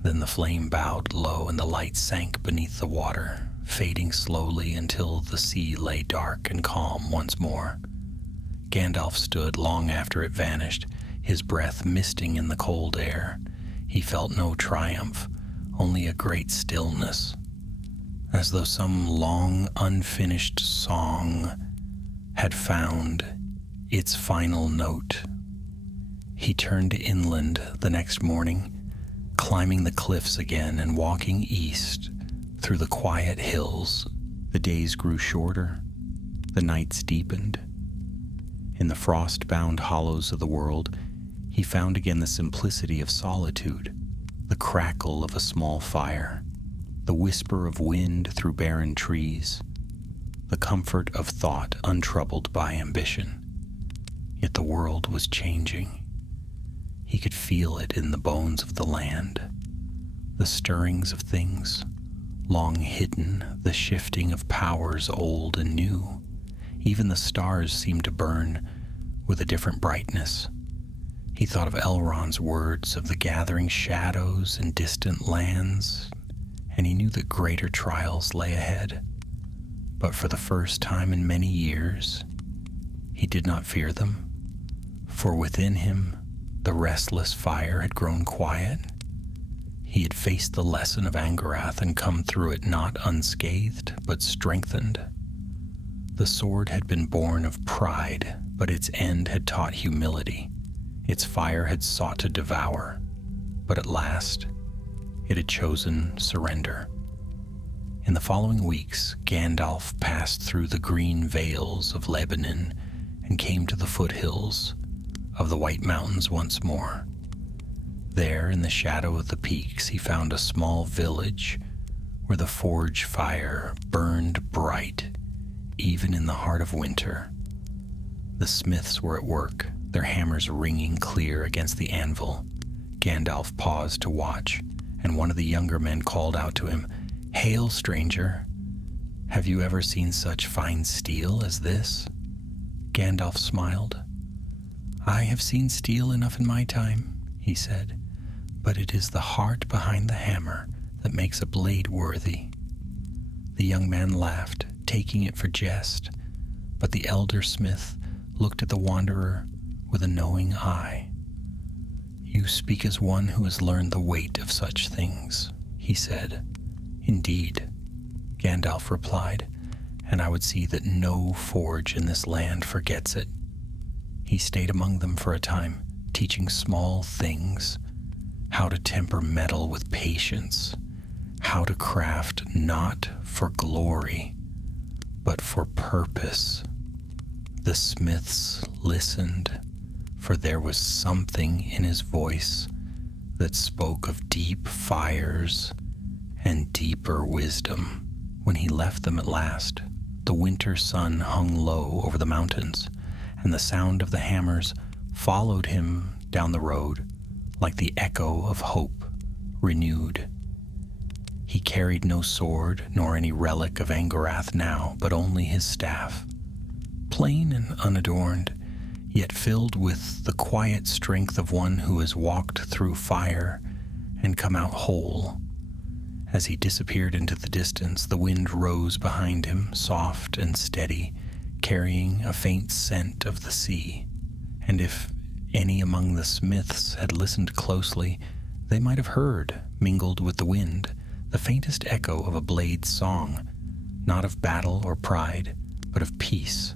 Then the flame bowed low and the light sank beneath the water, fading slowly until the sea lay dark and calm once more. Gandalf stood long after it vanished, his breath misting in the cold air. He felt no triumph, only a great stillness, as though some long unfinished song had found its final note. He turned inland the next morning, climbing the cliffs again and walking east through the quiet hills. The days grew shorter, the nights deepened. In the frost-bound hollows of the world, he found again the simplicity of solitude, the crackle of a small fire, the whisper of wind through barren trees, the comfort of thought untroubled by ambition. Yet the world was changing. He could feel it in the bones of the land, the stirrings of things long hidden, the shifting of powers old and new. Even the stars seemed to burn with a different brightness. He thought of Elrond's words of the gathering shadows and distant lands, and he knew that greater trials lay ahead. But for the first time in many years, he did not fear them, for within him the restless fire had grown quiet. He had faced the lesson of Angarath and come through it not unscathed, but strengthened. The sword had been born of pride, but its end had taught humility. Its fire had sought to devour, but at last it had chosen surrender. In the following weeks, Gandalf passed through the green vales of Lebanon and came to the foothills of the White Mountains once more. There, in the shadow of the peaks, he found a small village where the forge fire burned bright, even in the heart of winter. The smiths were at work, their hammers ringing clear against the anvil. Gandalf paused to watch, and one of the younger men called out to him, "Hail, stranger! Have you ever seen such fine steel as this?" Gandalf smiled. "I have seen steel enough in my time," he said, "but it is the heart behind the hammer that makes a blade worthy." The young man laughed, taking it for jest, but the elder smith looked at the wanderer with a knowing eye. "You speak as one who has learned the weight of such things," he said. "Indeed," Gandalf replied, "and I would see that no forge in this land forgets it." He stayed among them for a time, teaching small things, how to temper metal with patience, how to craft not for glory, but for purpose. The smiths listened, for there was something in his voice that spoke of deep fires and deeper wisdom. When he left them at last, the winter sun hung low over the mountains, and the sound of the hammers followed him down the road like the echo of hope renewed. He carried no sword nor any relic of Angarath now, but only his staff, plain and unadorned, yet filled with the quiet strength of one who has walked through fire and come out whole. As he disappeared into the distance, the wind rose behind him, soft and steady, carrying a faint scent of the sea. And if any among the smiths had listened closely, they might have heard, mingled with the wind, the faintest echo of a blade's song, not of battle or pride, but of peace.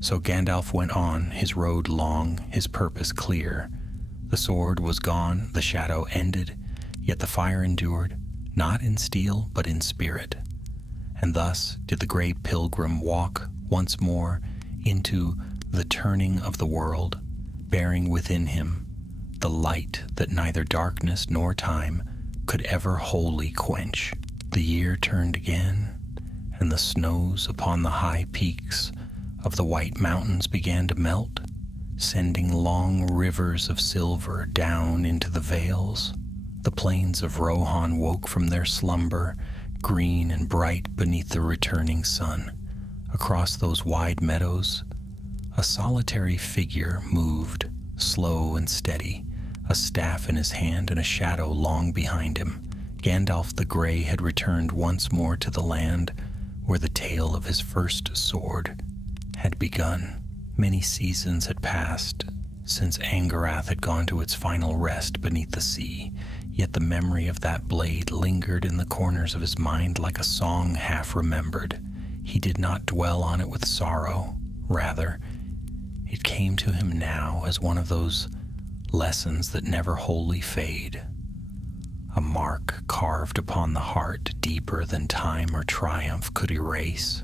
So Gandalf went on, his road long, his purpose clear. The sword was gone, the shadow ended, yet the fire endured, not in steel, but in spirit. And thus did the grey pilgrim walk once more into the turning of the world, bearing within him the light that neither darkness nor time could ever wholly quench. The year turned again, and the snows upon the high peaks of the white mountains began to melt, sending long rivers of silver down into the vales. The plains of Rohan woke from their slumber, green and bright beneath the returning sun. Across those wide meadows, a solitary figure moved, slow and steady, a staff in his hand and a shadow long behind him. Gandalf the Grey had returned once more to the land where the tale of his first sword had begun. Many seasons had passed since Angarath had gone to its final rest beneath the sea, yet the memory of that blade lingered in the corners of his mind like a song half remembered. He did not dwell on it with sorrow. Rather, it came to him now as one of those lessons that never wholly fade, a mark carved upon the heart deeper than time or triumph could erase.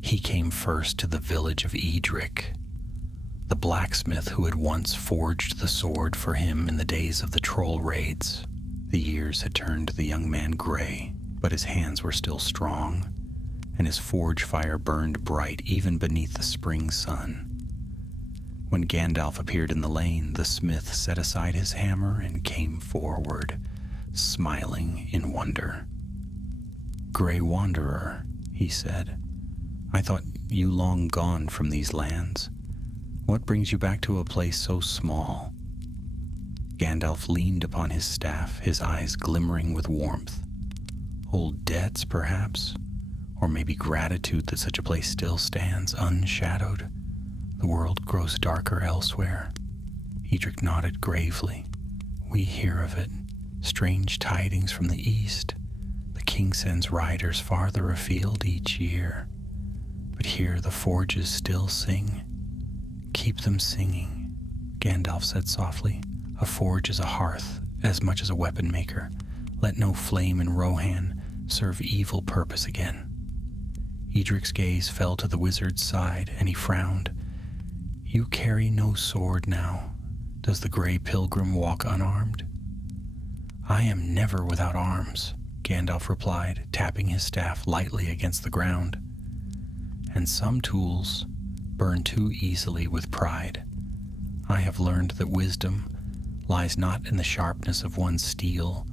He came first to the village of Edric, the blacksmith who had once forged the sword for him in the days of the troll raids. The years had turned the young man gray, but his hands were still strong, and his forge fire burned bright even beneath the spring sun. When Gandalf appeared in the lane, the smith set aside his hammer and came forward, smiling in wonder. "Grey Wanderer," he said, "I thought you long gone from these lands. What brings you back to a place so small?" Gandalf leaned upon his staff, his eyes glimmering with warmth. "Old debts, perhaps, or maybe gratitude that such a place still stands unshadowed. The world grows darker elsewhere." Edric nodded gravely. "We hear of it. Strange tidings from the east. The king sends riders farther afield each year. But here the forges still sing. Keep them singing," Gandalf said softly. "A forge is a hearth as much as a weapon maker. Let no flame in Rohan serve evil purpose again." Edric's gaze fell to the wizard's side, and he frowned. "You carry no sword now. Does the Grey Pilgrim walk unarmed?" "I am never without arms," Gandalf replied, tapping his staff lightly against the ground. "And some tools burn too easily with pride. I have learned that wisdom lies not in the sharpness of one's steel,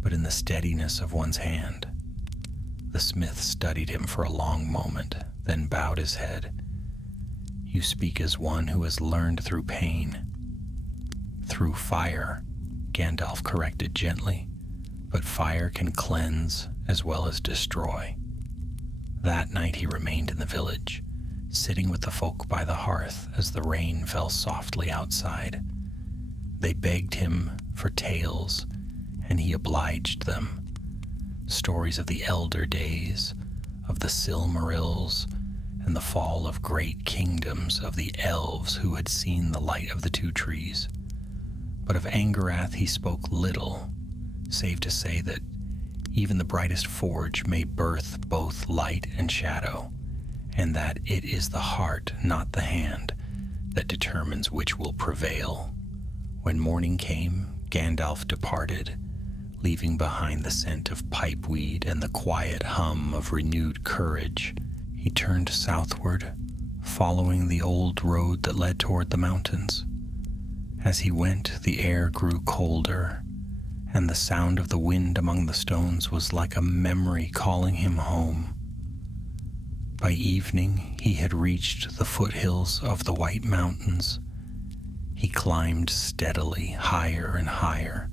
but in the steadiness of one's hand." The smith studied him for a long moment, then bowed his head. "You speak as one who has learned through pain." "Through fire," Gandalf corrected gently, "but fire can cleanse as well as destroy." That night he remained in the village, sitting with the folk by the hearth as the rain fell softly outside. They begged him for tales, and he obliged them. Stories of the elder days, of the Silmarils, and the fall of great kingdoms, of the elves who had seen the light of the two trees. But of Angarath he spoke little, save to say that even the brightest forge may birth both light and shadow, and that it is the heart, not the hand, that determines which will prevail. When morning came, Gandalf departed, leaving behind the scent of pipeweed and the quiet hum of renewed courage. He turned southward, following the old road that led toward the mountains. As he went, the air grew colder, and the sound of the wind among the stones was like a memory calling him home. By evening, he had reached the foothills of the White Mountains. He climbed steadily, higher and higher,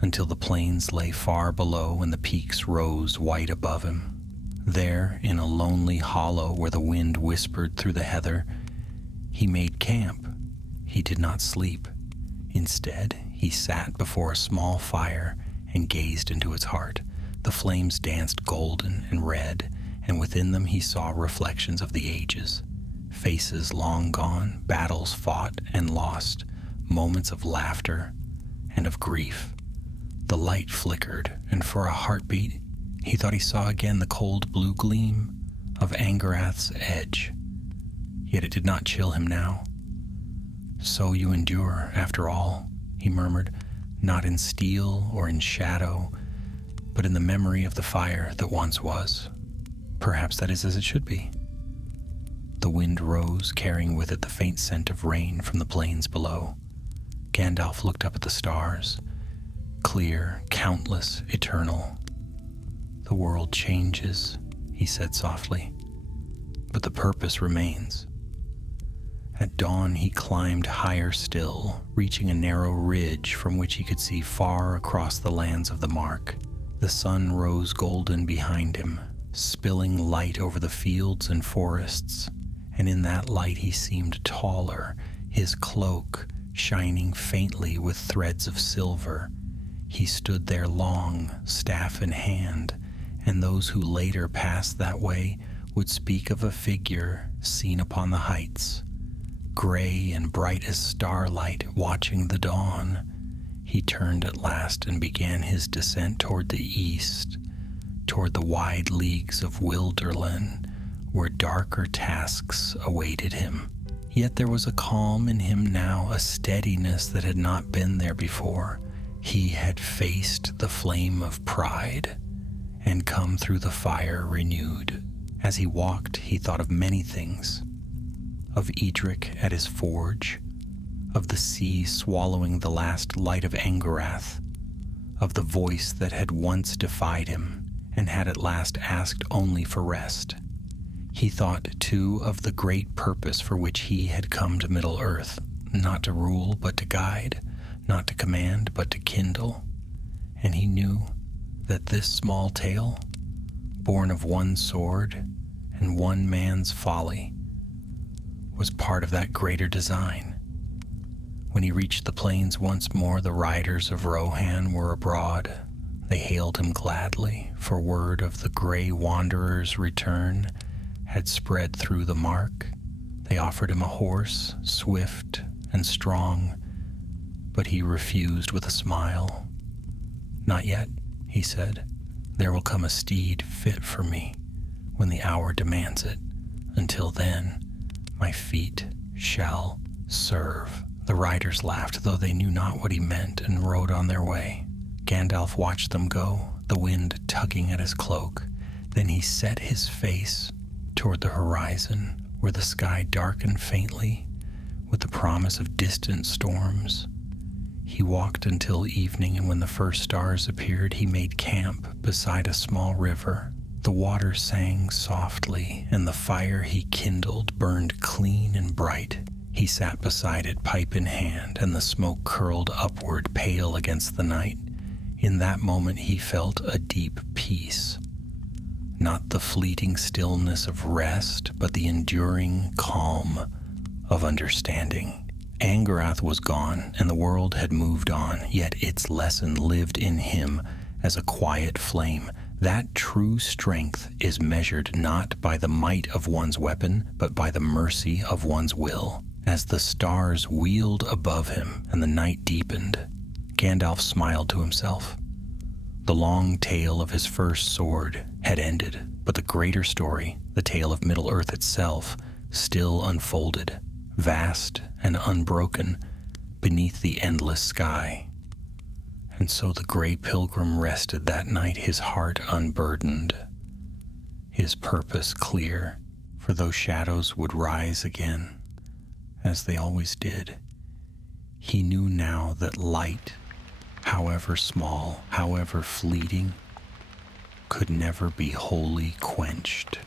until the plains lay far below and the peaks rose white above him. There, in a lonely hollow where the wind whispered through the heather, he made camp. He did not sleep. Instead, he sat before a small fire and gazed into its heart. The flames danced golden and red, and within them he saw reflections of the ages. Faces long gone, battles fought and lost, moments of laughter and of grief. The light flickered, and for a heartbeat, he thought he saw again the cold blue gleam of Angarath's edge. Yet it did not chill him now. "So you endure, after all," he murmured, "not in steel or in shadow, but in the memory of the fire that once was. Perhaps that is as it should be." The wind rose, carrying with it the faint scent of rain from the plains below. Gandalf looked up at the stars, clear, countless, eternal. "The world changes," he said softly, "but the purpose remains." At dawn he climbed higher still, reaching a narrow ridge from which he could see far across the lands of the Mark. The sun rose golden behind him, spilling light over the fields and forests, and in that light he seemed taller, his cloak shining faintly with threads of silver. He stood there long, staff in hand, and those who later passed that way would speak of a figure seen upon the heights, gray and bright as starlight, watching the dawn. He turned at last and began his descent toward the east, toward the wide leagues of Wilderland, where darker tasks awaited him. Yet there was a calm in him now, a steadiness that had not been there before. He had faced the flame of pride and come through the fire renewed. As he walked, he thought of many things: of Edric at his forge, of the sea swallowing the last light of Angarath, of the voice that had once defied him and had at last asked only for rest. He thought, too, of the great purpose for which he had come to Middle-earth, not to rule but to guide, not to command but to kindle. And he knew that this small tale, born of one sword and one man's folly, was part of that greater design. When he reached the plains once more, the riders of Rohan were abroad. They hailed him gladly, for word of the gray wanderer's return had spread through the Mark. They offered him a horse, swift and strong, but he refused with a smile. "Not yet," he said. "There will come a steed fit for me when the hour demands it. Until then, my feet shall serve." The riders laughed, though they knew not what he meant, and rode on their way. Gandalf watched them go, the wind tugging at his cloak. Then he set his face toward the horizon, where the sky darkened faintly with the promise of distant storms. He walked until evening, and when the first stars appeared, he made camp beside a small river. The water sang softly, and the fire he kindled burned clean and bright. He sat beside it, pipe in hand, and the smoke curled upward, pale against the night. In that moment he felt a deep peace. Not the fleeting stillness of rest, but the enduring calm of understanding. Angarath was gone, and the world had moved on, yet its lesson lived in him as a quiet flame. That true strength is measured not by the might of one's weapon, but by the mercy of one's will. As the stars wheeled above him and the night deepened, Gandalf smiled to himself. The long tale of his first sword had ended, but the greater story, the tale of Middle-earth itself, still unfolded, vast and unbroken, beneath the endless sky. And so the gray pilgrim rested that night, his heart unburdened, his purpose clear, for those shadows would rise again, as they always did. He knew now that light, however small, however fleeting, could never be wholly quenched.